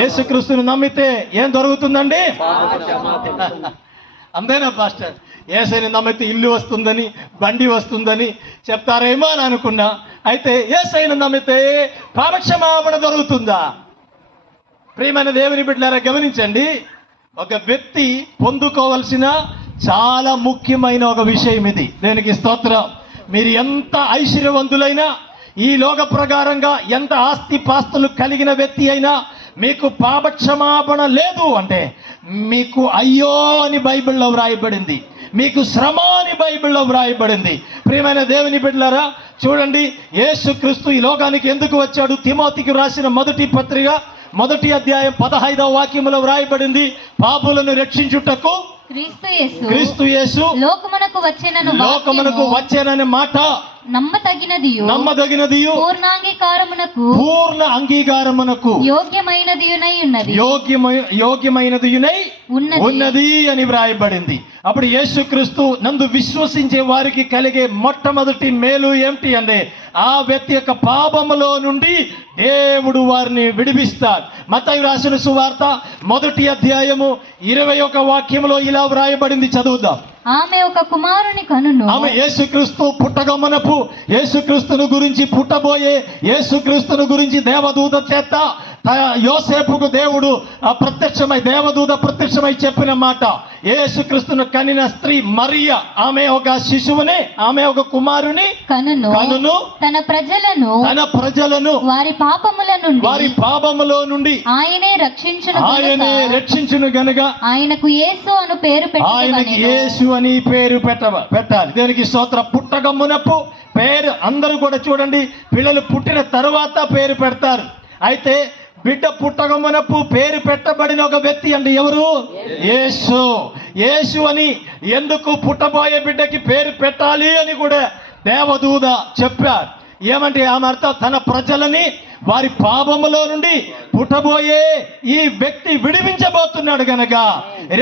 యేసుక్రీస్తుని నమ్మితే ఏం దొరుకుతుందండి? అంతేనా పాస్టర్? యేసయ్యని నమ్మితే ఇల్లు వస్తుందని, బండి వస్తుందని చెప్తారేమో అని అనుకున్నా. అయితే యేసయ్యని నమ్మితే పాపక్షమాపణ దొరుకుతుందా? ప్రియమైన దేవుని బిడ్డలారా, గమనించండి. ఒక వ్యక్తి పొందుకోవలసిన చాలా ముఖ్యమైన ఒక విషయం ఇది. దేనికి స్తోత్రం. మీరు ఎంత ఐశ్వర్యవంతులైనా, ఈ లోక ప్రకారంగా ఎంత ఆస్తి పాస్తులు కలిగిన వ్యక్తి అయినా, మీకు పాపక్షమాపణ లేదు అంటే మీకు అయ్యో అని బైబిల్లో వ్రాయబడింది, మీకు శ్రమ అని బైబిల్లో వ్రాయబడింది. ప్రియమైన దేవుని బిడ్డలారా, చూడండి, యేసుక్రీస్తు ఈ లోకానికి ఎందుకు వచ్చాడు? తిమోతికి రాసిన మొదటి పత్రిక 1వ అధ్యాయం 15వ వాక్యములో వ్రాయబడింది, పాపులను రక్షించుటకు క్రీస్తు యేసు లోకమునకు వచ్చెనని మాట నమ్మదగినదియు పూర్ణ అంగీకారమునకు యోగ్యమైనదియునై ఉన్నది అని వ్రాయబడింది. అప్పుడు యేసుక్రీస్తు నందు విశ్వసించే వారికి కలిగే మొట్టమొదటి మేలు ఏమిటి అంటే, ఆ వ్యక్తి యొక్క పాపములో నుండి దేవుడు వారిని విడిపిస్తాడు. మత్తయి రాసిన సువార్త 1వ అధ్యాయము 21వ వాక్యములో ఇలా వ్రాయబడింది, చదువుదాం. ఆమె ఒక కుమారుని కనును. ఆమె యేసుక్రీస్తు పుట్టగమనపు, యేసుక్రీస్తును గురించి, పుట్టబోయే యేసుక్రీస్తును గురించి దేవదూత చేత యోసేపుకు దేవుడు దేవదూత ప్రత్యక్షమై చెప్పిన మాట. యేసుక్రీస్తును కనిన స్త్రీ మరియ, ఆమె ఒక శిశువుని, ఆమె ఒక కుమారుని కనును. తన ప్రజలను వారి పాపములో నుండి ఆయనే రక్షించును గనుక ఆయనకు యేసు అని పేరు పెట్టాలి. దేనికి స్తోత్రం. పుట్టగమ్మునపు పేరు అందరూ కూడా చూడండి, పిల్లలు పుట్టిన తరువాత పేరు పెడతారు. అయితే బిడ్డ పుట్టగమ్మనపు పేరు పెట్టబడిన ఒక వ్యక్తి అంటే ఎవరు? యేసు. యేసు అని ఎందుకు పుట్టబోయే బిడ్డకి పేరు పెట్టాలి అని కూడా దేవదూత చెప్పారు. ఏమంటే ఆమె అర్థం, తన ప్రజలని వారి పాపములో నుండి పుట్టబోయే ఈ వ్యక్తి విడిపించబోతున్నాడు గనక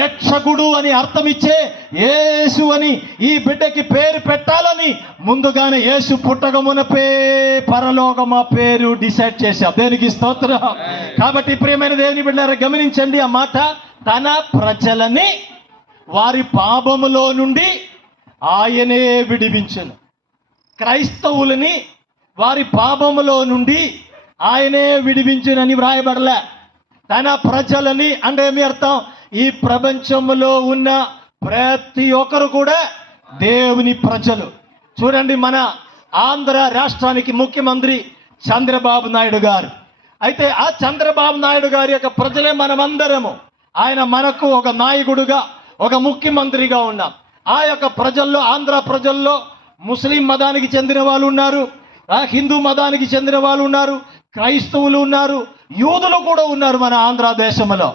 రక్షకుడు అని అర్థం ఇచ్చే యేసు అని ఈ బిడ్డకి పేరు పెట్టాలని ముందుగానే యేసు పుట్టకమునపే పరలోకమా పేరు డిసైడ్ చేశాం. దేనికి స్తోత్రం. కాబట్టి ప్రియమైన దేవుని బిడ్డలారా, గమనించండి ఆ మాట. తన ప్రజలని వారి పాపములో నుండి ఆయనే విడిపించును. క్రైస్తవులని వారి పాపములో నుండి ఆయనే విడిపించునని వ్రాయబడలే. తన ప్రజలని అంటే ఏమి అర్థం? ఈ ప్రపంచంలో ఉన్న ప్రతి ఒక్కరు కూడా దేవుని ప్రజలు. చూడండి, మన ఆంధ్ర రాష్ట్రానికి ముఖ్యమంత్రి చంద్రబాబు నాయుడు గారు. అయితే ఆ చంద్రబాబు నాయుడు గారి యొక్క ప్రజలే మనమందరము. ఆయన మనకు ఒక నాయకుడుగా, ఒక ముఖ్యమంత్రిగా ఉన్నాం. ఆ యొక్క ప్రజల్లో, ఆంధ్ర ప్రజల్లో ముస్లిం మతానికి చెందిన వాళ్ళు ఉన్నారు, హిందూ మతానికి చెందిన వాళ్ళు ఉన్నారు, క్రైస్తవులు ఉన్నారు, యూదులు కూడా ఉన్నారు మన ఆంధ్రదేశంలో.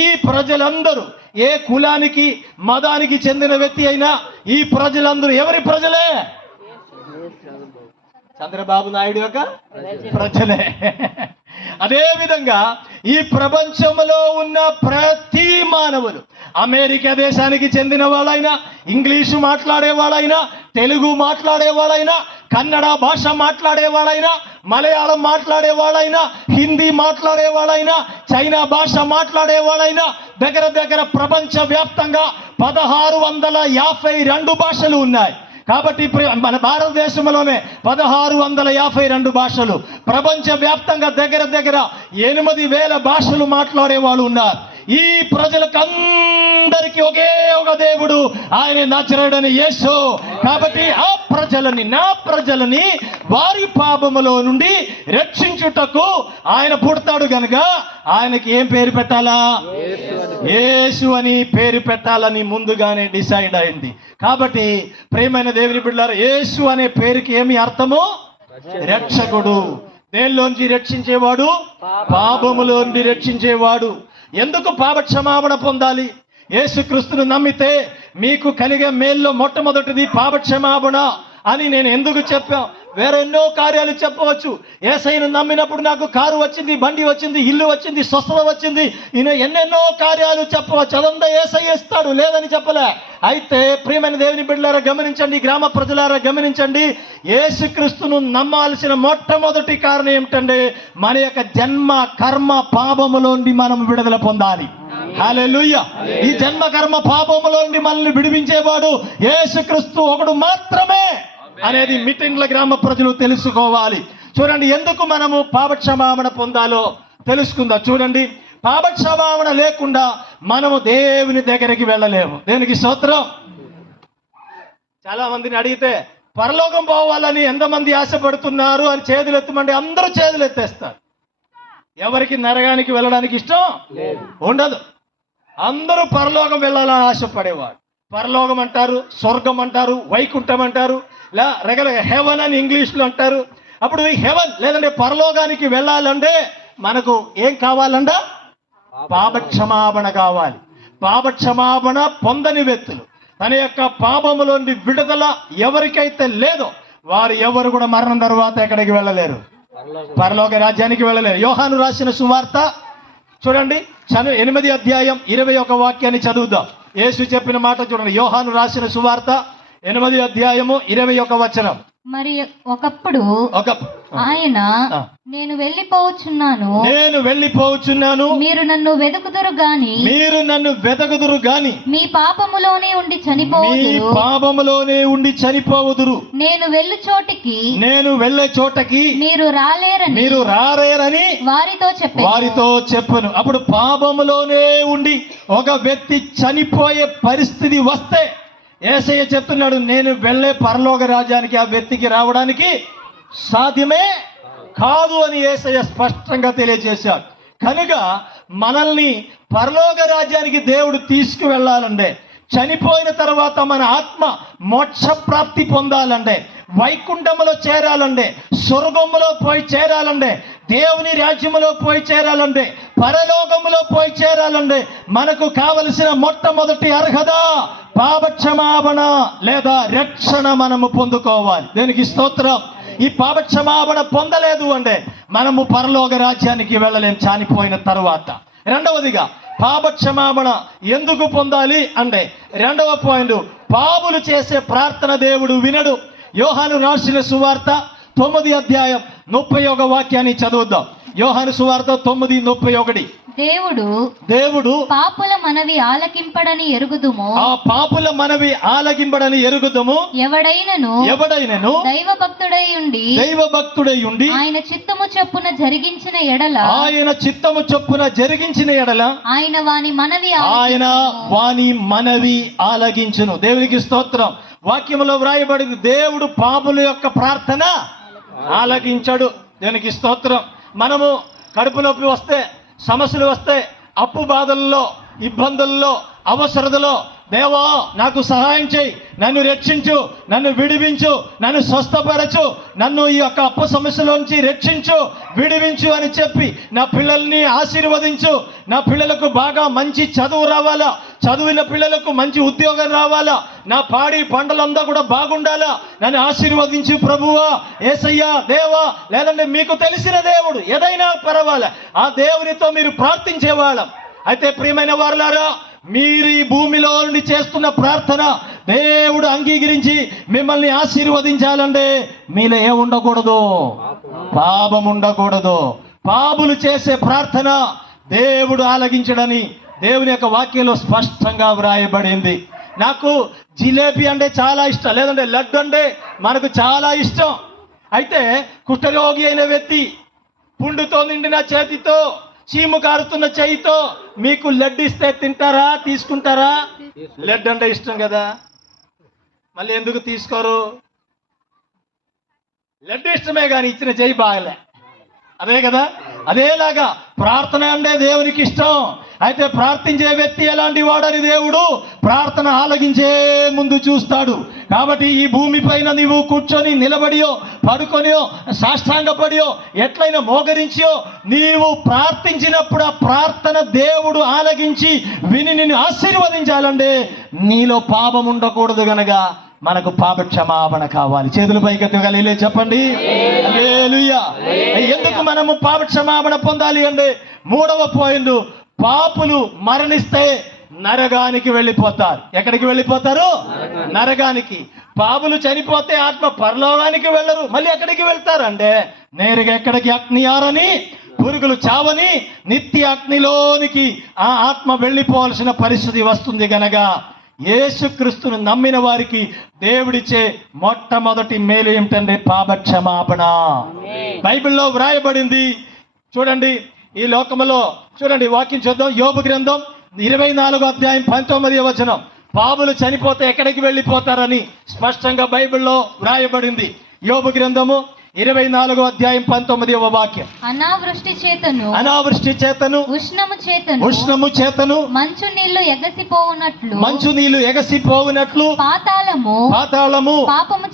ఈ ప్రజలందరూ ఏ కులానికి, మతానికి చెందిన వ్యక్తి అయినా ఈ ప్రజలందరూ ఎవరి ప్రజలే? చంద్రబాబు నాయుడు యొక్క ప్రజలే. అదేవిధంగా ఈ ప్రపంచంలో ఉన్న ప్రతి మానవులు, అమెరికా దేశానికి చెందిన వాళ్ళైనా, ఇంగ్లీషు మాట్లాడే వాళ్ళైనా, తెలుగు మాట్లాడే వాళ్ళైనా, కన్నడ భాష మాట్లాడే వాళ్ళైనా, మలయాళం మాట్లాడే వాళ్ళైనా, హిందీ మాట్లాడే వాళ్ళైనా, చైనా భాష మాట్లాడే వాళ్ళైనా, దగ్గర ప్రపంచ వ్యాప్తంగా 1652 భాషలు ఉన్నాయి. కాబట్టి మన భారతదేశంలోనే 1652 భాషలు, ప్రపంచ వ్యాప్తంగా దగ్గర 8,000 భాషలు మాట్లాడే వాళ్ళు ఉన్నారు. ఈ ప్రజలకందరికీ ఒకే ఒక దేవుడు, ఆయన నజరేయుడైన యేసు. కాబట్టి ఆ ప్రజలని, నా ప్రజలని వారి పాపములో నుండి రక్షించుటకు ఆయన పుడతాడు గనుక ఆయనకి ఏం పేరు పెట్టాలా? యేసు అని పేరు పెట్టాలని ముందుగానే డిసైడ్ అయింది. కాబట్టి ప్రియమైన దేవుని బిడ్డలారా, యేసు అనే పేరుకి ఏమి అర్థము? రక్షకుడు. దేనిలోంచి రక్షించేవాడు? పాపములోంచి రక్షించేవాడు. ఎందుకు పాపక్షమాపణ పొందాలి? యేసుక్రీస్తును నమ్మితే మీకు కలిగే మేల్లో మొట్టమొదటిది పాపక్షమాపణ అని నేను ఎందుకు చెప్పాను? వేరే ఎన్నో కార్యాలు చెప్పవచ్చు. యేసయ్యను నమ్మినప్పుడు నాకు కారు వచ్చింది, బండి వచ్చింది, ఇల్లు వచ్చింది, స్వస్థత వచ్చింది, ఈయన ఎన్నెన్నో కార్యాలు చెప్పవచ్చు. అదంతా యేసయ్య ఇస్తాడు, లేదని చెప్పలే. అయితే ప్రియమైన దేవుని బిడ్డలారా గమనించండి, గ్రామ ప్రజలారా గమనించండి, యేసుక్రీస్తును నమ్మాల్సిన మొట్టమొదటి కారణం ఏమిటంటే మన యొక్క జన్మ కర్మ పాపములోండి మనం విడుదల పొందాలి. హల్లెలూయా. ఈ జన్మ కర్మ పాపములోండి మనల్ని విడిపించేవాడు యేసుక్రీస్తు ఒకడు మాత్రమే అనేది మిటింగ్ల గ్రామ ప్రజలు తెలుసుకోవాలి. చూడండి, ఎందుకు మనము పాపక్షమాపణ పొందాలో తెలుసుకుందాం. చూడండి, పాపక్షమాపణ లేకుండా మనము దేవుని దగ్గరికి వెళ్ళలేము. దేనికి స్తోత్రం. చాలా మందిని అడిగితే పరలోకం పోవాలని ఎంతమంది ఆశపడుతున్నారు అని చేతులు ఎత్తమంటే అందరూ చేతులు ఎత్తేస్తారు. ఎవరికి నరకానికి వెళ్ళడానికి ఇష్టం ఉండదు. అందరూ పరలోకం వెళ్ళాలని ఆశపడేవాడు. పరలోకం అంటారు, స్వర్గం అంటారు, వైకుంఠం అంటారు, రెగ్యులర్ హెవెన్ అని ఇంగ్లీష్లో అంటారు. అప్పుడు ఈ హెవెన్ లేదంటే పరలోకానికి వెళ్ళాలంటే మనకు ఏం కావాలంట? పాపక్షమాపణ కావాలి. పాపక్షమాపణ పొందని వ్యక్తులు, తన యొక్క పాపములోని విడుదల ఎవరికైతే లేదో వారు ఎవరు కూడా మరణం తర్వాత ఎక్కడికి వెళ్ళలేరు, పరలోక రాజ్యానికి వెళ్ళలేరు. యోహాను రాసిన సువార్త చూడండి, 8వ అధ్యాయం 21వ వాక్యాన్ని చదువుదాం. యేసు చెప్పిన మాట చూడండి. యోహాను రాసిన సువార్త 8వ అధ్యాయము 21వ వచనం. మరి ఒకప్పుడు ఆయన నేను వెళ్ళిపోవచ్చున్నాను, మీరు నన్ను వెదకుదురు గాని మీ పాపములోనే ఉండి చనిపోవుదురు. నేను వెళ్ళే చోటకి మీరు రాలేరని వారితో చెప్పను. అప్పుడు పాపములోనే ఉండి ఒక వ్యక్తి చనిపోయే పరిస్థితి వస్తే యేసయ్య చెప్తున్నాడు, నేను వెళ్ళే పరలోక రాజ్యానికి ఆ వ్యక్తికి రావడానికి సాధ్యమే కాదు అని యేసయ్య స్పష్టంగా తెలియజేశాడు. కనుక మనల్ని పరలోక రాజ్యానికి దేవుడు తీసుకువెళ్ళాలంటే, చనిపోయిన తర్వాత మన ఆత్మ మోక్ష ప్రాప్తి పొందాలంటే, వైకుంఠములో చేరాలంటే, స్వర్గములో పోయి చేరాలంటే, దేవుని రాజ్యములో పోయి చేరాలంటే, పరలోకములో పోయి చేరాలంటే మనకు కావలసిన మొట్టమొదటి అర్హత పాపక్షమాపణ లేదా రక్షణ మనము పొందుకోవాలి. దేనికి స్తోత్రం. ఈ పాపక్షమాపణ పొందలేదు అంటే మనము పరలోక రాజ్యానికి వెళ్ళలేం చనిపోయిన తర్వాత. రెండవదిగా పాపక్షమాపణ ఎందుకు పొందాలి అంటే, రెండవ పాయింట్, పాపులు చేసే ప్రార్థన దేవుడు వినడు. యోహాను రాసిన సువార్త 9వ అధ్యాయం 31వ వాక్యాన్ని చదువుదాం. యోహాను సువార్త 9:31. దేవుడు పాపుల మనవి ఆలకింపడని ఎరుగుదుము, ఆ పాపుల మనవి ఆలకింపడని ఎరుగుదుము. ఎవడైనను దైవభక్తుడై ఉండి ఆయన చిత్తము చొప్పున జరిగించిన ఎడల ఆయన వాని మనవి ఆలకించును. దేవునికి స్తోత్రం. వాక్యములో వ్రాయబడింది, దేవుడు పాపుల యొక్క ప్రార్థన ఆలకించడు. దేనికి స్తోత్రం. మనము కడుపు నొప్పి వస్తే, సమస్యలు వస్తే, అప్పు బాధల్లో, ఇబ్బందుల్లో, అవసరతలో దేవా నాకు సహాయం చేయి, నన్ను రక్షించు, నన్ను విడిపించు, నన్ను స్వస్థపరచు, నన్ను ఈ యొక్క అప్పు సమస్యలోంచి రక్షించు, విడిపించు అని చెప్పి నా పిల్లల్ని ఆశీర్వదించు, నా పిల్లలకు బాగా మంచి చదువు రావాలా, చదివిన పిల్లలకు మంచి ఉద్యోగం రావాలా, నా పాడి పంటలంతా కూడా బాగుండాలా, నన్ను ఆశీర్వదించు ప్రభువా, యేసయ్యా, దేవా, లేదంటే మీకు తెలిసిన దేవుడు ఏదైనా పర్వాలే, ఆ దేవునితో మీరు ప్రార్థించేవాళ్ళం. అయితే ప్రియమైన వారులారా, మీరు ఈ భూమిలో నుండి చేస్తున్న ప్రార్థన దేవుడు అంగీకరించి మిమ్మల్ని ఆశీర్వదించాలంటే మీలో ఏముండకూడదు, పాపం ఉండకూడదు. పాపులు చేసే ప్రార్థన దేవుడు ఆలకించడని దేవుని యొక్క వాక్యంలో స్పష్టంగా వ్రాయబడింది. నాకు జిలేబీ అంటే చాలా ఇష్టం, లేదంటే లడ్డు అంటే మనకు చాలా ఇష్టం. అయితే కుష్ఠరోగి అయిన వ్యక్తి పుండుతో నిండిన చేతితో, చీము కారుతున్న చేయితో మీకు లడ్డు ఇస్తే తింటారా, తీసుకుంటారా? లడ్డు అంటే ఇష్టం కదా, మళ్ళీ ఎందుకు తీసుకోరు? లడ్డు ఇష్టమే కానీ ఇచ్చిన చేయి బాగలే, అదే కదా. అదేలాగా ప్రార్థన అంటే దేవునికి ఇష్టం. అయితే ప్రార్థించే వ్యక్తి ఎలాంటి వాడని దేవుడు ప్రార్థన ఆలకించే ముందు చూస్తాడు. కాబట్టి ఈ భూమి పైన నీవు కూర్చొని నిలబడియో పడుకొనియో సాష్టాంగపడియో ఎట్లయినా మోకరించియో నీవు ప్రార్థించినప్పుడు ఆ ప్రార్థన దేవుడు ఆలకించి విని నిన్ను ఆశీర్వదించాలంటే నీలో పాపం ఉండకూడదు గనక మనకు పాప క్షమాపణ కావాలి. చేతులు పైకెత్తగలిగే చెప్పండి హల్లెలూయా. ఎందుకు మనము పాప క్షమాపణ పొందాలి అంటే 3వ పాయింట్, పాపులు మరణిస్తే నరకానికి వెళ్ళిపోతారు. ఎక్కడికి వెళ్ళిపోతారు? నరకానికి. పాపులు చనిపోతే ఆత్మ పరలోకానికి వెళ్ళరు. మళ్ళీ ఎక్కడికి వెళ్తారు అంటే నేరుగా ఎక్కడికి? అగ్ని ఆరని పురుగులు చావని నిత్య అగ్నిలోనికి ఆ ఆత్మ వెళ్ళిపోవాల్సిన పరిస్థితి వస్తుంది గనక యేసుక్రీస్తును నమ్మిన వారికి దేవుడిచ్చే మొట్టమొదటి మేలు ఏమిటంటే పాప క్షమాపణ. బైబిల్లో వ్రాయబడింది చూడండి. ఈ లోకములో చూడండి, వాక్యం చూద్దాం. యోబు గ్రంథం 24వ అధ్యాయం 19వ వచనం. పాపులు చనిపోతే ఎక్కడికి వెళ్ళిపోతారని స్పష్టంగా బైబిల్లో వ్రాయబడింది. యోబు గ్రంథము 24వ అధ్యాయం 19వ వాక్యం. అనావృష్టి చేతను ఉష్ణము చేతను మంచు నీళ్లు ఎగసిపోవునట్లు పాతాళము పాపము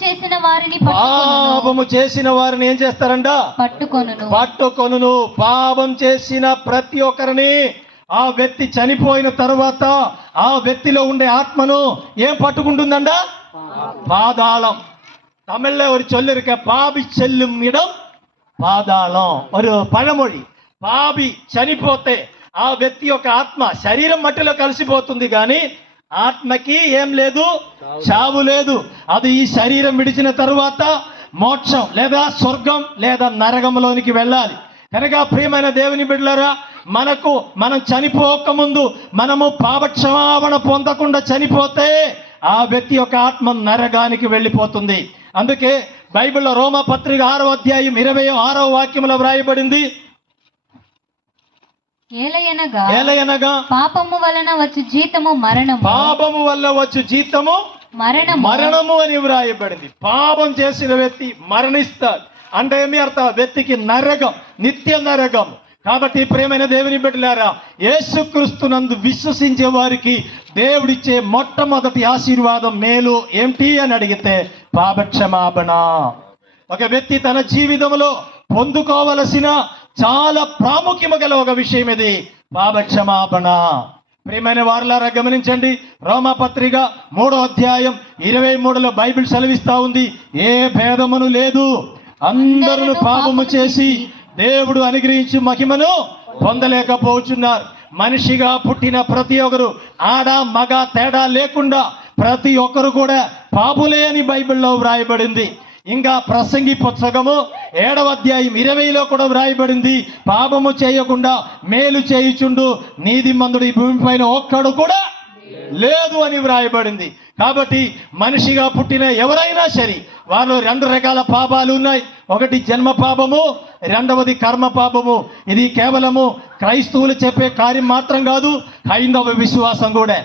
చేసిన వారిని ఏం చేస్తారంట? పట్టుకొనును. పాపం చేసిన ప్రతి ఒక్కరిని ఆ వ్యక్తి చనిపోయిన తర్వాత ఆ వ్యక్తిలో ఉండే ఆత్మను ఏం పట్టుకుంటుందంట? పాతాళం. தமிழ்ல ஒரு சொல் இருக்க, பாபி செல்லும் இடம் పాతాళం. ஒரு పഴమొഴి. పాపి చనిపోతే ఆ వ్యక్తి యొక్క ఆత్మ శరీరం మట్టిలో కలిసిపోతుంది కానీ ఆత్మకి ఏం లేదు? చావు లేదు. అది ఈ శరీరం విడిచిన తరువాత మోక్షం లేదా స్వర్గం లేదా నరకంలోనికి వెళ్ళాలి. కనుక ప్రియమైన దేవుని బిడ్డలారా, మనం చనిపోక ముందు మనము పాప క్షమాపణ పొందకుండా చనిపోతే ఆ వ్యక్తి యొక్క ఆత్మ నరకానికి వెళ్ళిపోతుంది. అందుకే బైబిల్లో రోమా పత్రిక 6వ అధ్యాయం 26వ వాక్యంలో వ్రాయబడింది, ఏలయనగా పాపము వలన వచ్చు జీతము మరణము అని వ్రాయబడింది. పాపం చేసిన వ్యక్తి మరణిస్తాడు అంటే ఏమి అర్థం? వ్యక్తికి నరకం, నిత్య నరకం. కాబట్టి ప్రియమైన దేవుని బిడ్డలారా, యేసుక్రీస్తునందు విశ్వసించే వారికి దేవుడిచ్చే మొట్టమొదటి ఆశీర్వాదం మేలు ఏమిటి అని అడిగితే పాప క్షమాపణ. ఒక వ్యక్తి తన జీవితంలో పొందుకోవలసిన చాలా ప్రాముఖ్యము గల ఒక విషయం ఇది, పాప క్షమాపణ. ప్రియమైన వారలారా గమనించండి, రోమా పత్రిక 3వ అధ్యాయం 23లో బైబిల్ సెలవిస్తా ఉంది, ఏ భేదమును లేదు, అందరూ పాపము చేసి దేవుడు అనుగ్రహించి మహిమను పొందలేకపోతున్నారు. మనిషిగా పుట్టిన ప్రతి ఒక్కరు, ఆడ మగ తేడా లేకుండా ప్రతి ఒక్కరు కూడా పాపులే అని బైబిల్లో వ్రాయబడింది. ఇంకా ప్రసంగి పుస్తకము 7వ అధ్యాయం 20లో కూడా వ్రాయబడింది, పాపము చేయకుండా మేలు చేయుచుండు నీతిమంతుడు ఈ భూమిపైన ఒక్కడు కూడా లేదు అని వ్రాయబడింది. కాబట్టి మనిషిగా పుట్టిన ఎవరైనా సరే వారిలో 2 రకాల పాపాలు ఉన్నాయి. ఒకటి జన్మ పాపము, రెండవది కర్మ పాపము. ఇది కేవలము క్రైస్తవులు చెప్పే కార్యం మాత్రం కాదు, హైందవ విశ్వాసం కూడా.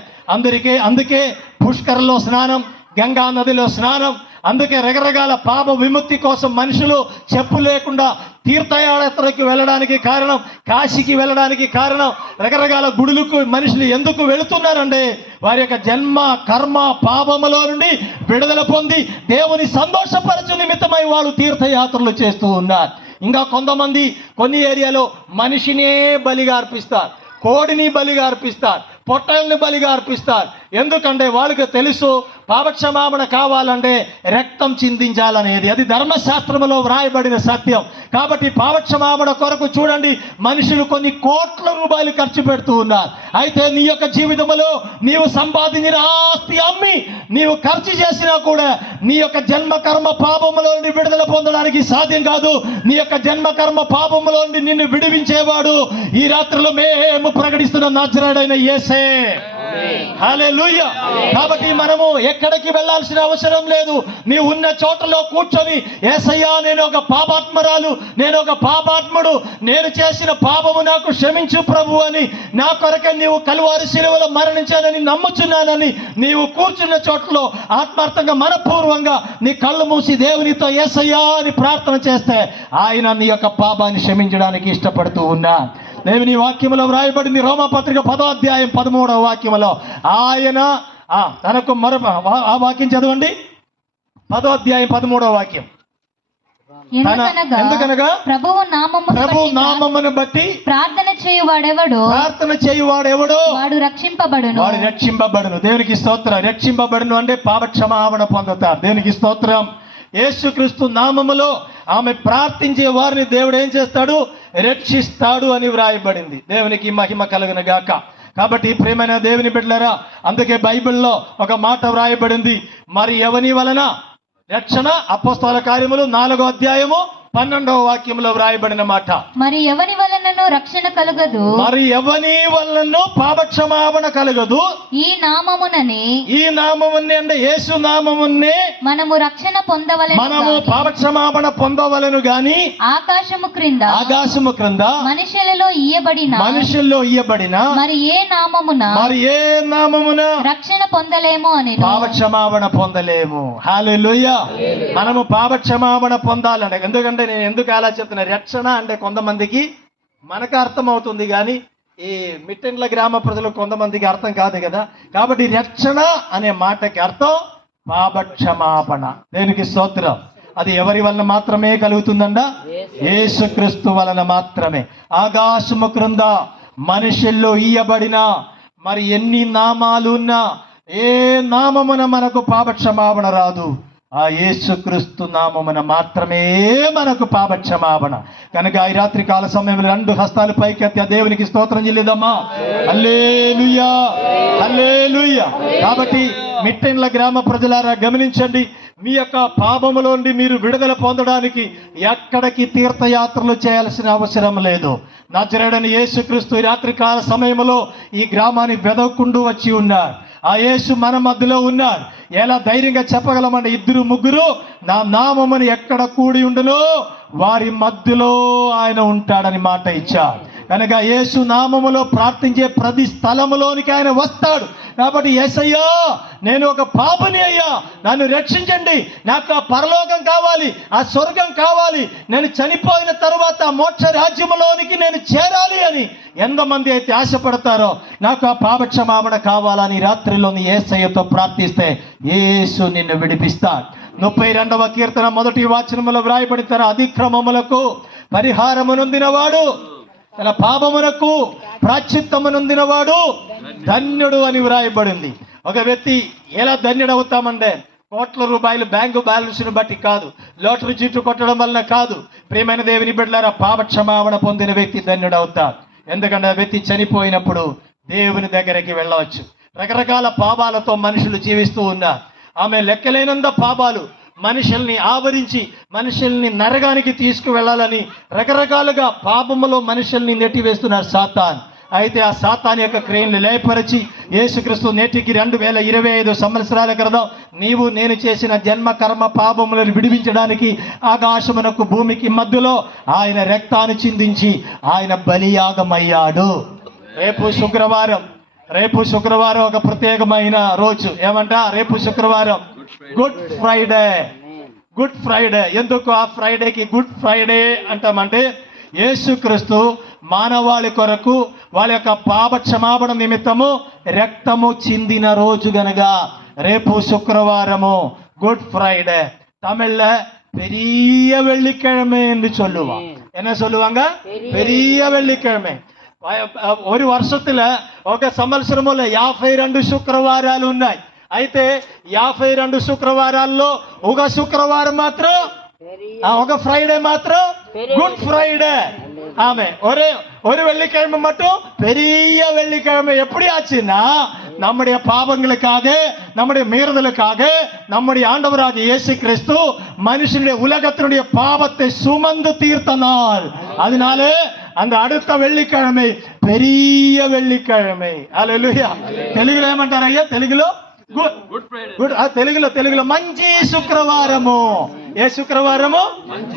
అందుకే పుష్కరంలో స్నానం, గంగా నదిలో స్నానం. అందుకే రకరకాల పాప విముక్తి కోసం మనుషులు చెప్పు లేకుండా తీర్థయాత్రకి వెళ్ళడానికి కారణం, కాశీకి వెళ్ళడానికి కారణం, రకరకాల గుడులకు మనుషులు ఎందుకు వెళుతున్నారంటే వారి యొక్క జన్మ కర్మ పాపములో నుండి విడుదల పొంది దేవుని సంతోషపరచు నిమిత్తమై వాళ్ళు తీర్థయాత్రలు చేస్తూ ఉన్నారు. ఇంకా కొంతమంది కొన్ని ఏరియాలో మనిషినే బలిగా అర్పిస్తారు, కోడిని బలిగా అర్పిస్తారు, పొట్టల్ని బలిగా అర్పిస్తారు. ఎందుకంటే వాళ్ళకి తెలుసు పాపక్షమాపణ కావాలంటే రక్తం చిందించాలనేది, అది ధర్మశాస్త్రంలో వ్రాయబడిన సత్యం. కాబట్టి పాపక్షమాపణ కొరకు చూడండి, మనుషులు కొన్ని కోట్ల రూపాయలు ఖర్చు పెడుతూ ఉన్నారు. అయితే నీ యొక్క జీవితంలో నీవు సంపాదించిన ఆస్తి అమ్మి నీవు ఖర్చు చేసినా కూడా నీ యొక్క జన్మ కర్మ పాపములో నుండి విడుదల పొందడానికి సాధ్యం కాదు. నీ యొక్క జన్మ కర్మ పాపములో నుండి నిన్ను విడిపించేవాడు ఈ రాత్రిలో మేము ప్రకటిస్తున్న నజరేయుడైన యేసే. హల్లెలూయా. కాబట్టి మనము ఎక్కడికి వెళ్ళాల్సిన అవసరం లేదు. నీ ఉన్న చోటలో కూర్చొని యేసయ్యా, నేను ఒక పాపాత్మరాలు, నేను ఒక పాపాత్ముడు, నేను చేసిన పాపము నాకు క్షమించు ప్రభు అని, నా కొరకే నీవు కలువారి శిలువలో మరణించానని నమ్ముచున్నానని నీవు కూర్చున్న చోటలో ఆత్మార్థంగా మనపూర్వంగా నీ కళ్ళు మూసి దేవునితో యేసయ్యా అని ప్రార్థన చేస్తే ఆయన నీ యొక్క పాపాన్ని క్షమించడానికి ఇష్టపడుతూ ఉన్నా. దేవుని వాక్యములో వ్రాయబడింది, రోమాపత్రిక 10వ అధ్యాయం 13వ వాక్యములో ఆయన తనకు ఆ వాక్యం చదవండి. 10వ అధ్యాయం 13వ వాక్యం. ఎందుకనగా ప్రభువు నామమును బట్టి ప్రార్థన చేయువాడెవడో వాడు రక్షింపబడును. దేవునికి స్తోత్రం. రక్షింపబడును అంటే పాప క్షమాపణ పొందుతారు. దేవునికి స్తోత్రం. యేసుక్రీస్తు నామములో ఆమె ప్రార్థించే వారిని దేవుడు ఏం చేస్తాడు? రక్షిస్తాడు అని వ్రాయబడింది. దేవునికి మహిమ కలుగును గాక. కాబట్టి ప్రియమైన దేవుని బిడ్డలారా, అందుకే బైబిల్లో ఒక మాట వ్రాయబడింది, మరి ఎవని వలన రక్షణ? అపోస్తల కార్యములు 4వ అధ్యాయము 12వ వాక్యంలో వ్రాయబడిన మాట. మరి ఎవని వలనను రక్షణ కలుగదు, మరి ఎవని వలనను పాపక్షమాపణ కలుగదు, ఈ నామమునే అంటే యేసు నామమునే మనము రక్షణ పొందవలెను, మనము పాపక్షమాపణ పొందవలెను గాని ఆకాశము క్రింద మనుషులలో ఇయ్యబడిన మరి ఏ నామమున రక్షణ పొందలేము అని. పాపక్షమాపణ పొందలేము. హల్లెలూయా. మనము పాపక్షమాపణ పొందాలంటే, ఎందుకంటే నేను ఎందుకు అలా చెప్తున్నా, రక్షణ అంటే కొంతమందికి మనకు అర్థం అవుతుంది కానీ ఈ మిట్టెండ్ల గ్రామ ప్రజలకు కొంతమందికి అర్థం కాదు కదా. కాబట్టి రక్షణ అనే మాటకి అర్థం పాపక్షమాపణ. దేనికి స్తోత్రం. అది ఎవరి వలన మాత్రమే కలుగుతుందండ? యేసుక్రీస్తు వలన మాత్రమే. ఆకాశము క్రింద మనుషుల్లో ఇయ్యబడిన మరి ఎన్ని నామాలు ఉన్నా ఏ నామమున మనకు పాపక్షమాపణ రాదు, ఆ యేసుక్రీస్తు నామమున మాత్రమే మనకు పాపక్షమాపణ. కనుక ఈ రాత్రి కాల సమయంలో 2 హస్తాలు పైకెత్తి దేవునికి స్తోత్రం చెల్లిద్దామా? హల్లెలూయా, హల్లెలూయా. కాబట్టి మిట్టెండ్ల గ్రామ ప్రజలారా గమనించండి, మీ యొక్క పాపములోండి మీరు విడుదల పొందడానికి ఎక్కడికి తీర్థయాత్రలు చేయాల్సిన అవసరం లేదు. నజరేయుడైన యేసుక్రీస్తు ఈ రాత్రి కాల సమయంలో ఈ గ్రామాన్ని వెదక్కుంటూ వచ్చి ఉన్నారు. ఆ యేసు మన మధ్యలో ఉన్నారు. ఎలా ధైర్యంగా చెప్పగలమంటే, 2-3 నా నామమును ఎక్కడ కూడి ఉండునో వారి మధ్యలో ఆయన ఉంటాడని మాట ఇచ్చాడు. కనుక యేసు నామములో ప్రార్థించే ప్రతి స్థలములోనికి ఆయన వస్తాడు. కాబట్టి యేసయ్యా, నేను ఒక పాపని అయ్యా, నన్ను రక్షించండి, నాకు ఆ పరలోకం కావాలి, ఆ స్వర్గం కావాలి, నేను చనిపోయిన తర్వాత మోక్ష రాజ్యములోనికి నేను చేరాలి అని ఎంతమంది అయితే ఆశపడతారో, నాకు ఆ పాపక్షమాపణ కావాలని రాత్రిలోని యేసయ్యతో ప్రార్థిస్తే యేసు నిన్ను విడిపిస్తాడు. 32వ కీర్తన 1వ వచనములో వ్రాయబడిన, తన అతిక్రమములకు పరిహారమునొందినవాడు, తన పాపమునకు ప్రాశ్చిత్తమునొందినవాడు ధన్యుడు అని వ్రాయబడింది. ఒక వ్యక్తి ఎలా ధన్యుడు అవుతామంటే, కోట్ల రూపాయలు బ్యాంకు బ్యాలెన్స్ను బట్టి కాదు, లోటరీ చీట్లు కొట్టడం వలన కాదు. ప్రియమైన దేవుని బిడ్డలారా, పాపక్షమాపణ పొందిన వ్యక్తి ధన్యుడు అవుతాడు. ఎందుకంటే ఆ వ్యక్తి చనిపోయినప్పుడు దేవుని దగ్గరికి వెళ్ళవచ్చు. రకరకాల పాపాలతో మనుషులు జీవిస్తూ ఉన్నారు. ఆమె లెక్కలేనంత పాపాలు మనుషుల్ని ఆవరించి మనుషుల్ని నరకానికి తీసుకువెళ్ళాలని రకరకాలుగా పాపములో మనుషుల్ని నెట్టివేస్తున్నారు సాతాన్. అయితే ఆ సాతాన్ యొక్క క్రియలను లేపరిచి యేసుక్రీస్తు నేటికి 2025 సంవత్సరాల క్రితం నీవు నేను చేసిన జన్మ కర్మ పాపములను విడిపించడానికి ఆకాశమునకు భూమికి మధ్యలో ఆయన రక్తాన్ని చిందించి ఆయన బలియాగమయ్యాడు. రేపు శుక్రవారం ఒక ప్రత్యేకమైన రోజు. ఏమంట? రేపు శుక్రవారం గుడ్ ఫ్రైడే. ఎందుకు ఆ ఫ్రైడేకి గుడ్ ఫ్రైడే అంటామంటే, యేసుక్రీస్తు మానవాళి కొరకు వాళ్ళ యొక్క పాప క్షమాపణ నిమిత్తము రక్తము చిందిన రోజు గనక రేపు శుక్రవారము గుడ్ ఫ్రైడే. தமிழ்ல பெரிய வெள்ளிக்கிழமை என்று சொல்லுவாங்க. என்ன சொல்லுவாங்க? பெரிய வெள்ளிக்கிழமை. ஒரு வருషத்துல ఒక సంవత్సరములో 52 శుక్రవారాలు ఉన్నాయి. అయితే 52 శుక్రవారాల్లో ఒక శుక్రవారం మాత్రం, ఒక ఫ్రైడే మాత్రం గుడ్ ఫ్రైడే. ஆமே, ஒரு வெள்ளிக்கிழமை மட்டும் பெரிய வெள்ளிக்கிழமை. எப்படி ஆச்சுன்னா, நம்முடைய பாவங்களுக்காக, நம்முடைய மீறுதலுக்காக நம்முடைய ஆண்டவராகிய இயேசு கிறிஸ்து மனுஷனுடைய உலகத்தினுடைய பாவத்தை சுமந்து தீர்த்த நாள். அதனாலே அந்த அடுத்த வெள்ளிக்கிழமை பெரிய వెள்ளிக்கிழமை. హల్లెలూయా. తెలుగులో ఏమంటారు అయ్యా? తెలుగులో తెలుగులో మంచి శుక్రవారము. ఏ శుక్రవారము?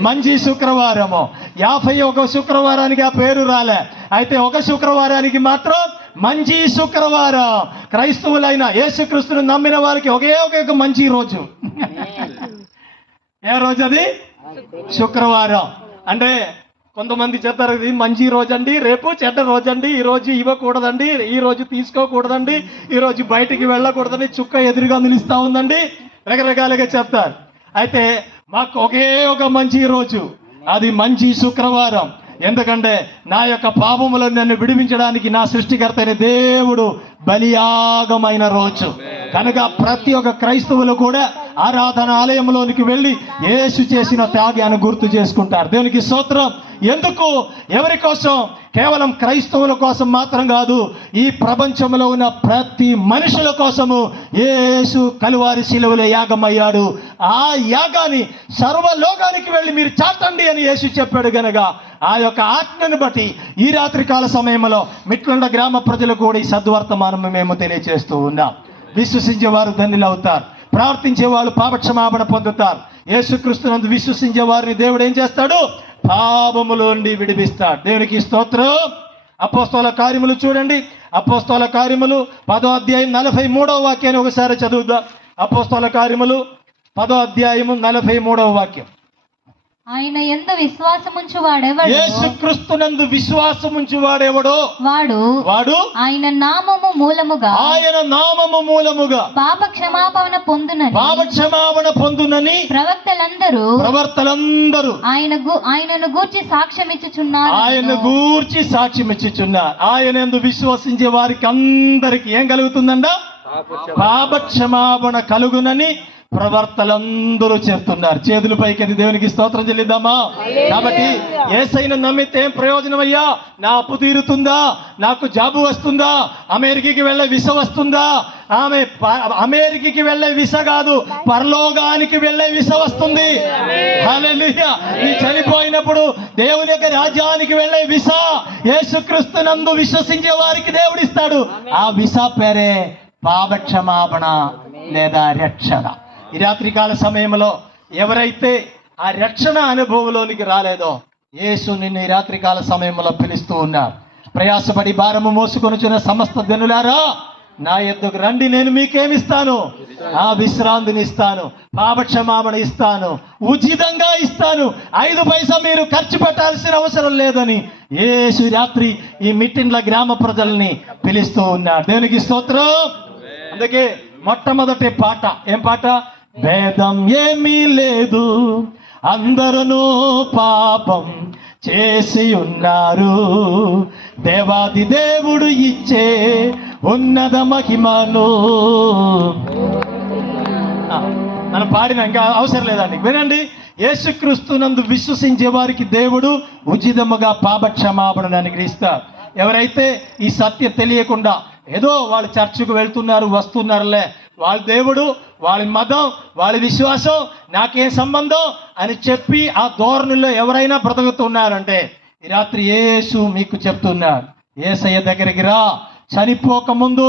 మంచి శుక్రవారము. 51 శుక్రవారానికి ఆ పేరు రాలే, అయితే ఒక శుక్రవారానికి మాత్రం మంచి శుక్రవారం. క్రైస్తవులైన యేసుక్రీస్తును నమ్మిన వారికి ఒకే ఒక మంచి రోజు. ఏ రోజు అది? శుక్రవారం. అంటే కొంతమంది చెప్తారు ఇది మంచి రోజు అండి, రేపు చెడ్డ రోజు అండి, ఈ రోజు ఇవ్వకూడదండి, ఈ రోజు తీసుకోకూడదండి, ఈ రోజు బయటికి వెళ్ళకూడదని చుక్క ఎదురుగా నిలుస్తా ఉందండి, రకరకాలుగా చెప్తారు. అయితే మాకు ఒకే ఒక మంచి రోజు, అది మంచి శుక్రవారం. ఎందుకంటే నా యొక్క పాపములను నన్ను విడిపించడానికి నా సృష్టికర్త అయిన దేవుడు బలియాగమైన రోజు కనుక ప్రతి ఒక్క క్రైస్తవులు కూడా ఆరాధన ఆలయంలోనికి వెళ్ళి యేసు చేసిన త్యాగాన్ని గుర్తు చేసుకుంటారు. దేవునికి స్తోత్రం. ఎందుకు? ఎవరి కోసం? కేవలం క్రైస్తవుల కోసం మాత్రం కాదు, ఈ ప్రపంచంలో ఉన్న ప్రతి మనుషుల కోసము యేసు కలువారి శిలువలో యాగమయ్యాడు. ఆ యాగాన్ని సర్వలోకానికి వెళ్ళి మీరు చాటండి అని యేసు చెప్పాడు. గనక ఆ యొక్క ఆజ్ఞను బట్టి ఈ రాత్రికాల సమయంలో మిట్లండ గ్రామ ప్రజలు కూడా ఈ సద్వర్తమానం మేము తెలియజేస్తూ ఉన్నాం. విశ్వసించే వారు ధన్యులు అవుతారు, ప్రార్థించే వాళ్ళు పాపక్షమాపణ పొందుతారు. యేసుక్రీస్తునందు విశ్వసించే వారిని దేవుడు ఏం చేస్తాడు? పాపములో నుండి విడిపిస్తాడు. దేవునికి స్తోత్రం. అపోస్తల కార్యములు చూడండి. అపోస్తల కార్యములు 10వ అధ్యాయం 43వ వాక్యాన్ని ఒకసారి చదువుదాం. అపోస్తల కార్యములు 10వ అధ్యాయము 43వ వాక్యం. ఆయన యందు విశ్వాసముంచు వాడెవడో, యేసుక్రీస్తునందు విశ్వాసముంచు వాడెవడో వాడు ఆయన నామము మూలముగా పాప క్షమాపణ పొందునని ప్రవక్తలందరూ ఆయనను గూర్చి సాక్ష్యమిచ్చుచున్నారు. ఆయన యందు విశ్వసించే వారికి అందరికి ఏం కలుగుతుందంట? పాప క్షమాపణ కలుగునని ప్రవర్తలందరూ చెప్తున్నారు. చేతుల పైకి దేవునికి స్తోత్రం చెల్లిద్దామా? కాబట్టి యేసయ్యను నమ్మితే ఏం ప్రయోజనం అయ్యా? నా అప్పు తీరుతుందా? నాకు జాబు వస్తుందా? అమెరికాకి వెళ్ళే వీసా వస్తుందా? అమెరికాకి వెళ్ళే వీసా కాదు, పరలోకానికి వెళ్ళే వీసా వస్తుంది. హల్లెలూయా. నీ చనిపోయినప్పుడు దేవుని యొక్క రాజ్యానికి వెళ్ళే వీసా యేసుక్రీస్తునందు విశ్వసించే వారికి దేవుడిస్తాడు. ఆ వీసా పేరే పాపక్షమాపణ లేదా రక్షణ. ఈ రాత్రికాల సమయంలో ఎవరైతే ఆ రక్షణ అనుభవంలోనికి రాలేదో యేసు నిన్ను ఈ రాత్రికాల సమయంలో పిలుస్తూ ఉన్నారు. ప్రయాసపడి భారము మోసుకొనుచున్న సమస్త జనులారా నా యొద్దకు రండి, నేను మీకేమిస్తాను? ఆ విశ్రాంతిని ఇస్తాను, పాపక్షమాపణ ఇస్తాను, ఉచితంగా ఇస్తాను, 5 పైసా మీరు ఖర్చు పెట్టాల్సిన అవసరం లేదని యేసు రాత్రి ఈ మిట్టిండ్ల గ్రామ ప్రజల్ని పిలుస్తూ ఉన్నారు. దేవునికి స్తోత్రం. అందుకే మొట్టమొదటి పాట ఏం పాట? భేదం ఏమీ లేదు, అందరూ పాపం చేసి ఉన్నారు, దేవాది దేవుడు ఇచ్చే ఉన్నత మహిమను. మనం పాడిన ఇంకా అవసరం లేదండి, వినండి. యేసుక్రీస్తునందు విశ్వసించే వారికి దేవుడు ఉచితముగా పాపక్షమాపణను అనుగ్రహిస్తారు. ఎవరైతే ఈ సత్యం తెలియకుండా ఏదో వాళ్ళు చర్చికి వెళ్తున్నారు వస్తున్నారులే, వాళ్ళ దేవుడు, వాళ్ళ మతం, వాళ్ళ విశ్వాసం, నాకేం సంబంధం అని చెప్పి ఆ ధోరణిలో ఎవరైనా బ్రతుకుతున్నారంటే ఈ రాత్రి యేసు మీకు చెప్తున్నారు, యేసయ్య దగ్గరికి రా. చనిపోక ముందు,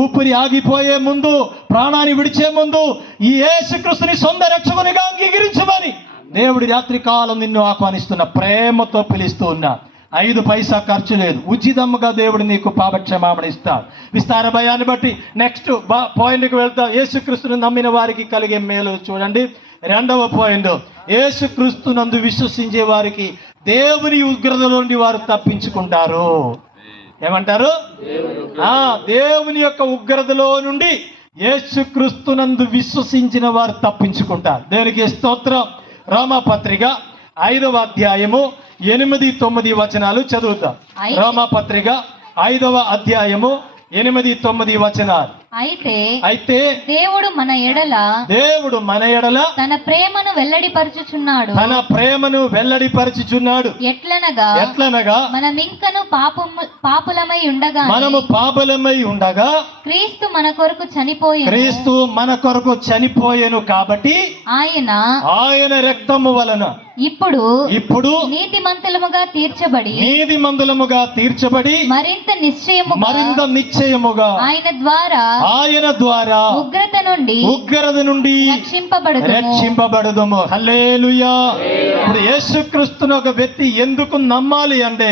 ఊపిరి ఆగిపోయే ముందు, ప్రాణాన్ని విడిచే ముందు ఈ యేసుక్రీస్తుని సొంత రక్షకునిగా అంగీకరించమని దేవుడి రాత్రి కాలం నిన్ను ఆహ్వానిస్తున్న, ప్రేమతో పిలుస్తూ ఉన్నా. 5 పైసా ఖర్చు లేదు, ఉచితంగా దేవుడు నీకు పాపక్షమాపణ ఇస్తాడు. విస్తార భయాన్ని బట్టి నెక్స్ట్ పాయింట్కి వెళ్తాం. యేసుక్రీస్తుని నమ్మిన వారికి కలిగే మేలు చూడండి. 2వ పాయింట్, యేసుక్రీస్తునందు విశ్వసించే వారికి దేవుని ఉగ్రత నుండి వారు తప్పించుకుంటారు. ఏమంటారు? దేవుని యొక్క ఉగ్రతలో నుండి యేసుక్రీస్తునందు విశ్వసించిన వారు తప్పించుకుంటారు. దేవునికి స్తోత్రం. రోమాపత్రిక 5వ అధ్యాయము 8-9 వచనాలు చదువుతాం. రోమాపత్రిక 5వ అధ్యాయము 8-9 వచనాలు. అయితే దేవుడు మన ఎడల తన ప్రేమను వెల్లడిపరచుచున్నాడు. ఎట్లనగా మనమింకను పాపులమై ఉండగా క్రీస్తు మన కొరకు చనిపోయెను కాబట్టి ఆయన రక్తము వలన ఇప్పుడు నీతిమంతులముగా తీర్చబడి మరింత నిశ్చయముగా ఆయన ద్వారా ఉగ్రత నుండి రక్షింపబడుదుము. హల్లెలూయా. ఇప్పుడు యేసుక్రీస్తును ఒక వ్యక్తి ఎందుకు నమ్మాలి అంటే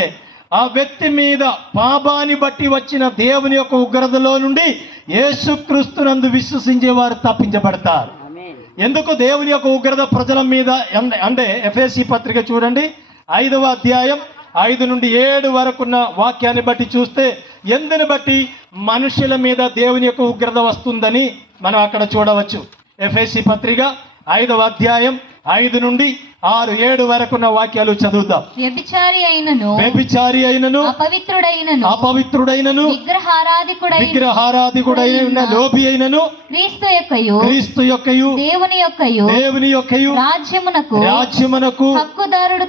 ఆ వ్యక్తి మీద పాపాన్ని బట్టి వచ్చిన దేవుని యొక్క ఉగ్రతలో నుండి యేసుక్రీస్తునందు విశ్వసించే వారు తప్పించబడతారు. ఎందుకు దేవుని యొక్క ఉగ్రత ప్రజల మీద అంటే ఎఫెసీ పత్రిక చూడండి 5వ అధ్యాయం 5 నుండి 7 వరకున్న వాక్యాన్ని బట్టి చూస్తే ఎందుని బట్టి మనుషుల మీద దేవుని యొక్క ఉగ్రత వస్తుందని మనం అక్కడ చూడవచ్చు. ఎఫెసీ పత్రిక 5వ అధ్యాయం 5 నుండి 6, 7 వరకున్న వాక్యాలు చదువుదాం. వ్యభిచారి అయినను అపవిత్రుడైనను విగ్రహారాధికుడైన లోభి అయినను క్రీస్తు యొక్కయు దేవుని యొక్కయు రాజ్యమునకు హక్కుదారుడు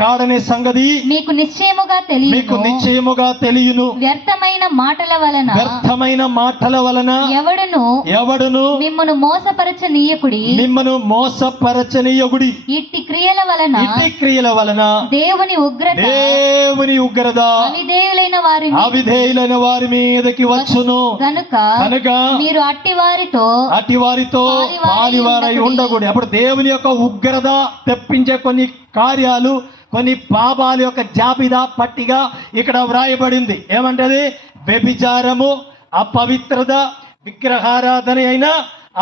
కాడనే సంగతి మీకు నిశ్చయముగా తెలియును. వ్యర్థమైన మాటల వలన ఎవడును మిమ్మను మోసపరచనీయకుడి. ఇట్టి క్రియల వలన దేవుని ఉగ్రత అవిధేయులైన వారి మీదకి వచ్చును. కనుక మీరు అట్టి వారితో పాలివారై ఉండకూడదు. అప్పుడు దేవుని యొక్క ఉగ్రత తెప్పించే కొన్ని కార్యాలు, కొన్ని పాపాల యొక్క జాబితా పట్టిగా ఇక్కడ వ్రాయబడింది. ఏమంటది? వ్యభిచారము, అపవిత్రత, విగ్రహారాధన అయినా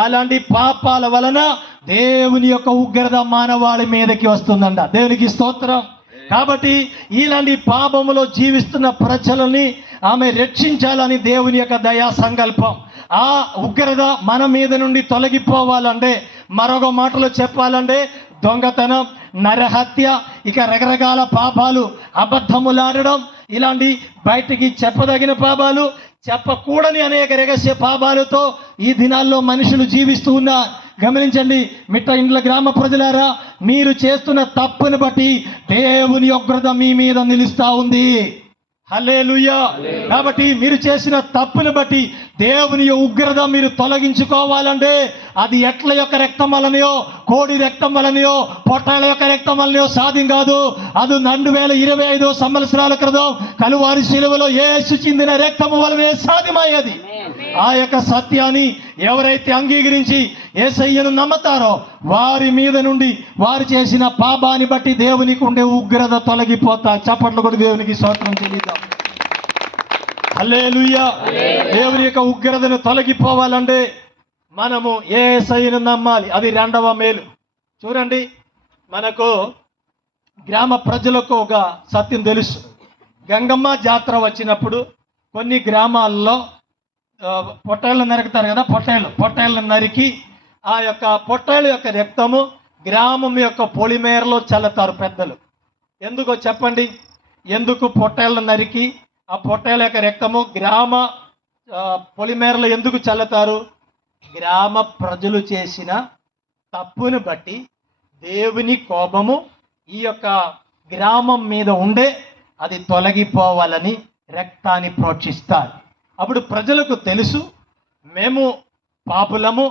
అలాంటి పాపాల వలన దేవుని యొక్క ఉగ్రత మానవాళి మీదకి వస్తుందంట. దేవునికి స్తోత్రం. కాబట్టి ఇలాంటి పాపములో జీవిస్తున్న ప్రజలని ఆమె రక్షించాలని దేవుని యొక్క దయా సంకల్పం. ఆ ఉగ్రత మన మీద నుండి తొలగిపోవాలంటే, మరొక మాటలో చెప్పాలంటే, దొంగతనం, నరహత్య, ఇక రకరకాల పాపాలు, అబద్ధములాడడం, ఇలాంటి బయటికి చెప్పదగిన పాపాలు, చెప్పకూడని అనేక రహస్య పాపాలతో ఈ దినాల్లో మనుషులు జీవిస్తూ ఉన్నారు. గమనించండి మిట్ట ఇండ్ల గ్రామ ప్రజలారా, మీరు చేస్తున్న తప్పుని బట్టి దేవుని ఉగ్రత మీ మీద నిలుస్తా ఉంది. హల్లెలూయా. కాబట్టి మీరు చేసిన తప్పుని బట్టి దేవుని ఉగ్రత మీరు తొలగించుకోవాలంటే అది ఎట్ల యొక్క రక్తం వలనయో, కోడి రక్తం వలనయో, పొట్టాల యొక్క రక్తం వలనయో సాధ్యం కాదు. అది 2025 సంవత్సరాల క్రితం కలువారి శిలువలో యేసు చిందిన రక్తము వలనే సాధ్యమయ్యేది. ఆ యొక్క సత్యాన్ని ఎవరైతే అంగీకరించి యేసయ్యను నమ్ముతారో వారి మీద నుండి వారు చేసిన పాపాన్ని బట్టి దేవునికి ఉండే ఉగ్రత తొలగిపోతా. చప్పట్లు కూడా దేవునికి స్తోత్రం చెల్లిద్దాం. హల్లెలూయా. దేవుని యొక్క ఉగ్రతను తొలగిపోవాలంటే మనము యేసయ్యను నమ్మాలి. అది 2వ మేలు. చూడండి, మనకు గ్రామ ప్రజలకు ఒక సత్యం తెలుసు. గంగమ్మ జాతర వచ్చినప్పుడు కొన్ని గ్రామాల్లో పొట్టేళ్ళు నరుకుతారు కదా, పొట్టేళ్ళు నరికి ఆ యొక్క పొట్టేళ్ళ యొక్క రక్తము గ్రామం యొక్క పొలిమేరలో చల్లుతారు పెద్దలు. ఎందుకో చెప్పండి? ఎందుకు పొట్టేళ్ళు నరికి ఆ పొట్టేళ్ళ యొక్క రక్తము గ్రామ పొలిమేరలో ఎందుకు చల్లుతారు? గ్రామ ప్రజలు చేసిన తప్పును బట్టి దేవుని కోపము ఈ యొక్క గ్రామం మీద ఉండే అది తొలగిపోవాలని రక్తాన్ని ప్రోక్షిస్తారు. అప్పుడు ప్రజలకు తెలుసు, మేము పాపులము,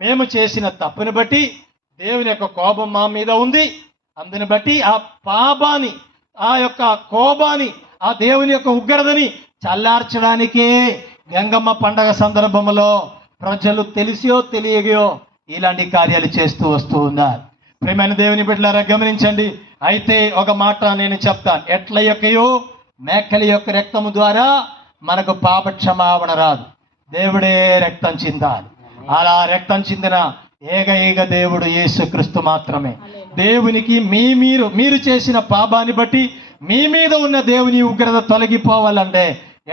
మేము చేసిన తప్పుని బట్టి దేవుని యొక్క కోపం మా మీద ఉంది. అందుని బట్టి ఆ పాపాన్ని, ఆ యొక్క కోపాన్ని, ఆ దేవుని యొక్క ఉగ్రతని చల్లార్చడానికే గంగమ్మ పండగ సందర్భంలో ప్రజలు తెలిసియో తెలియగో ఇలాంటి కార్యాలు చేస్తూ వస్తూ ఉన్నారు. ప్రియమైన దేవుని బిడ్డలారా గమనించండి. అయితే ఒక మాట నేను చెప్తాను. ఎట్ల యొక్కయో మేకల యొక్క రక్తము ద్వారా మనకు పాప క్షమాపణ రాదు. దేవుడే రక్తం చిందాలి. అలా రక్తం చిందిన ఏకైక దేవుడు యేసుక్రీస్తు మాత్రమే. దేవునికి మీరు చేసిన పాపాన్ని బట్టి మీ మీద ఉన్న దేవుని ఉగ్రత తొలగిపోవాలంటే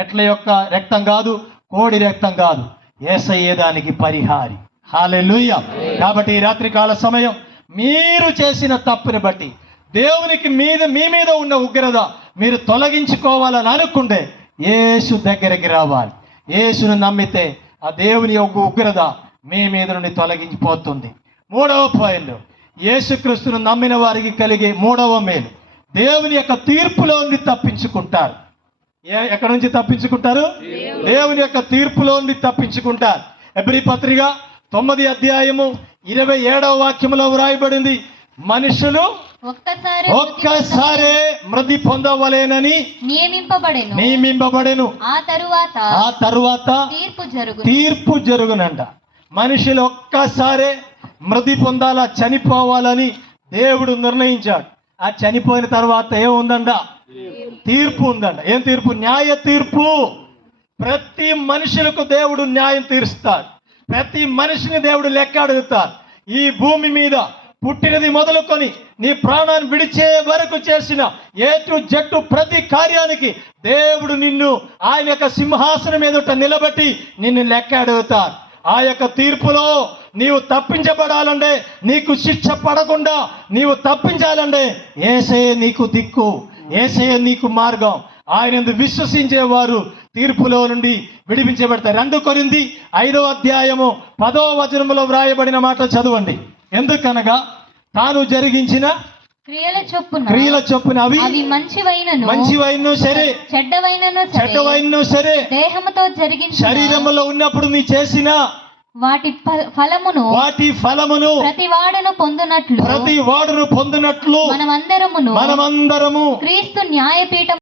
ఎట్ల యొక్క రక్తం కాదు, కోడి రక్తం కాదు, యేసయ్యే దానికి పరిహారి. హల్లెలూయా. కాబట్టి ఈ రాత్రికాల సమయం మీరు చేసిన తప్పుని బట్టి దేవునికి మీ మీద ఉన్న ఉగ్రత మీరు తొలగించుకోవాలని అనుకుంటే యేసు దగ్గరికి రావాలి. యేసును నమ్మితే ఆ దేవుని యొక్క ఉగ్రత మీ మీద నుండి తొలగించిపోతుంది. 3వ పాయింట్, యేసుక్రీస్తును నమ్మిన వారికి కలిగే 3వ మేలు, దేవుని యొక్క తీర్పులో నుండి తప్పించుకుంటారు. ఎక్కడి నుంచి తప్పించుకుంటారు? దేవుని యొక్క తీర్పులో నుండి తప్పించుకుంటారు. హెబ్రీ పత్రిక 9వ అధ్యాయము 27వ వాక్యములో వ్రాయబడింది, మనుషులు ఒక్కసారే మృతి పొందవలేనని నియమింపబడెను. ఆ తరువాత తీర్పు జరుగునంట. మనుషులు ఒక్కసారే మృతి పొందాలా, చనిపోవాలని దేవుడు నిర్ణయించాడు. ఆ చనిపోయిన తర్వాత ఏముందంట? తీర్పు ఉందంట. ఏం తీర్పు? న్యాయ తీర్పు. ప్రతి మనుషులకు దేవుడు న్యాయం తీరుస్తాడు. ప్రతి మనిషిని దేవుడు లెక్క అడుగుతాడు. ఈ భూమి మీద పుట్టినది మొదలుకొని నీ ప్రాణాన్ని విడిచే వరకు చేసిన ఏటు జట్టు ప్రతి కార్యానికి దేవుడు నిన్ను ఆయన యొక్క సింహాసనం ఎదుట నిలబెట్టి నిన్ను లెక్క అడుగుతారు. ఆ యొక్క తీర్పులో నీవు తప్పించబడాలంటే, నీకు శిక్ష పడకుండా నీవు తప్పించాలంటే యేసయ్య నీకు దిక్కు, యేసయ్య నీకు మార్గం. ఆయన విశ్వసించే వారు తీర్పులో నుండి విడిపించబడతారు. 2 కొరింథీ 5వ అధ్యాయము 10వ వచనములో వ్రాయబడిన మాట చదవండి. ఎందుకనగా తాను జరిగించిన క్రియల చొప్పున అవి మంచివైనను సరే చెడ్డవైనను సరే దేహముతో జరిగించిన శరీరములో ఉన్నప్పుడు నీ చేసిన వాటి ఫలమును ప్రతి వాడును పొందునట్లు మనమందరము క్రీస్తు న్యాయపీఠం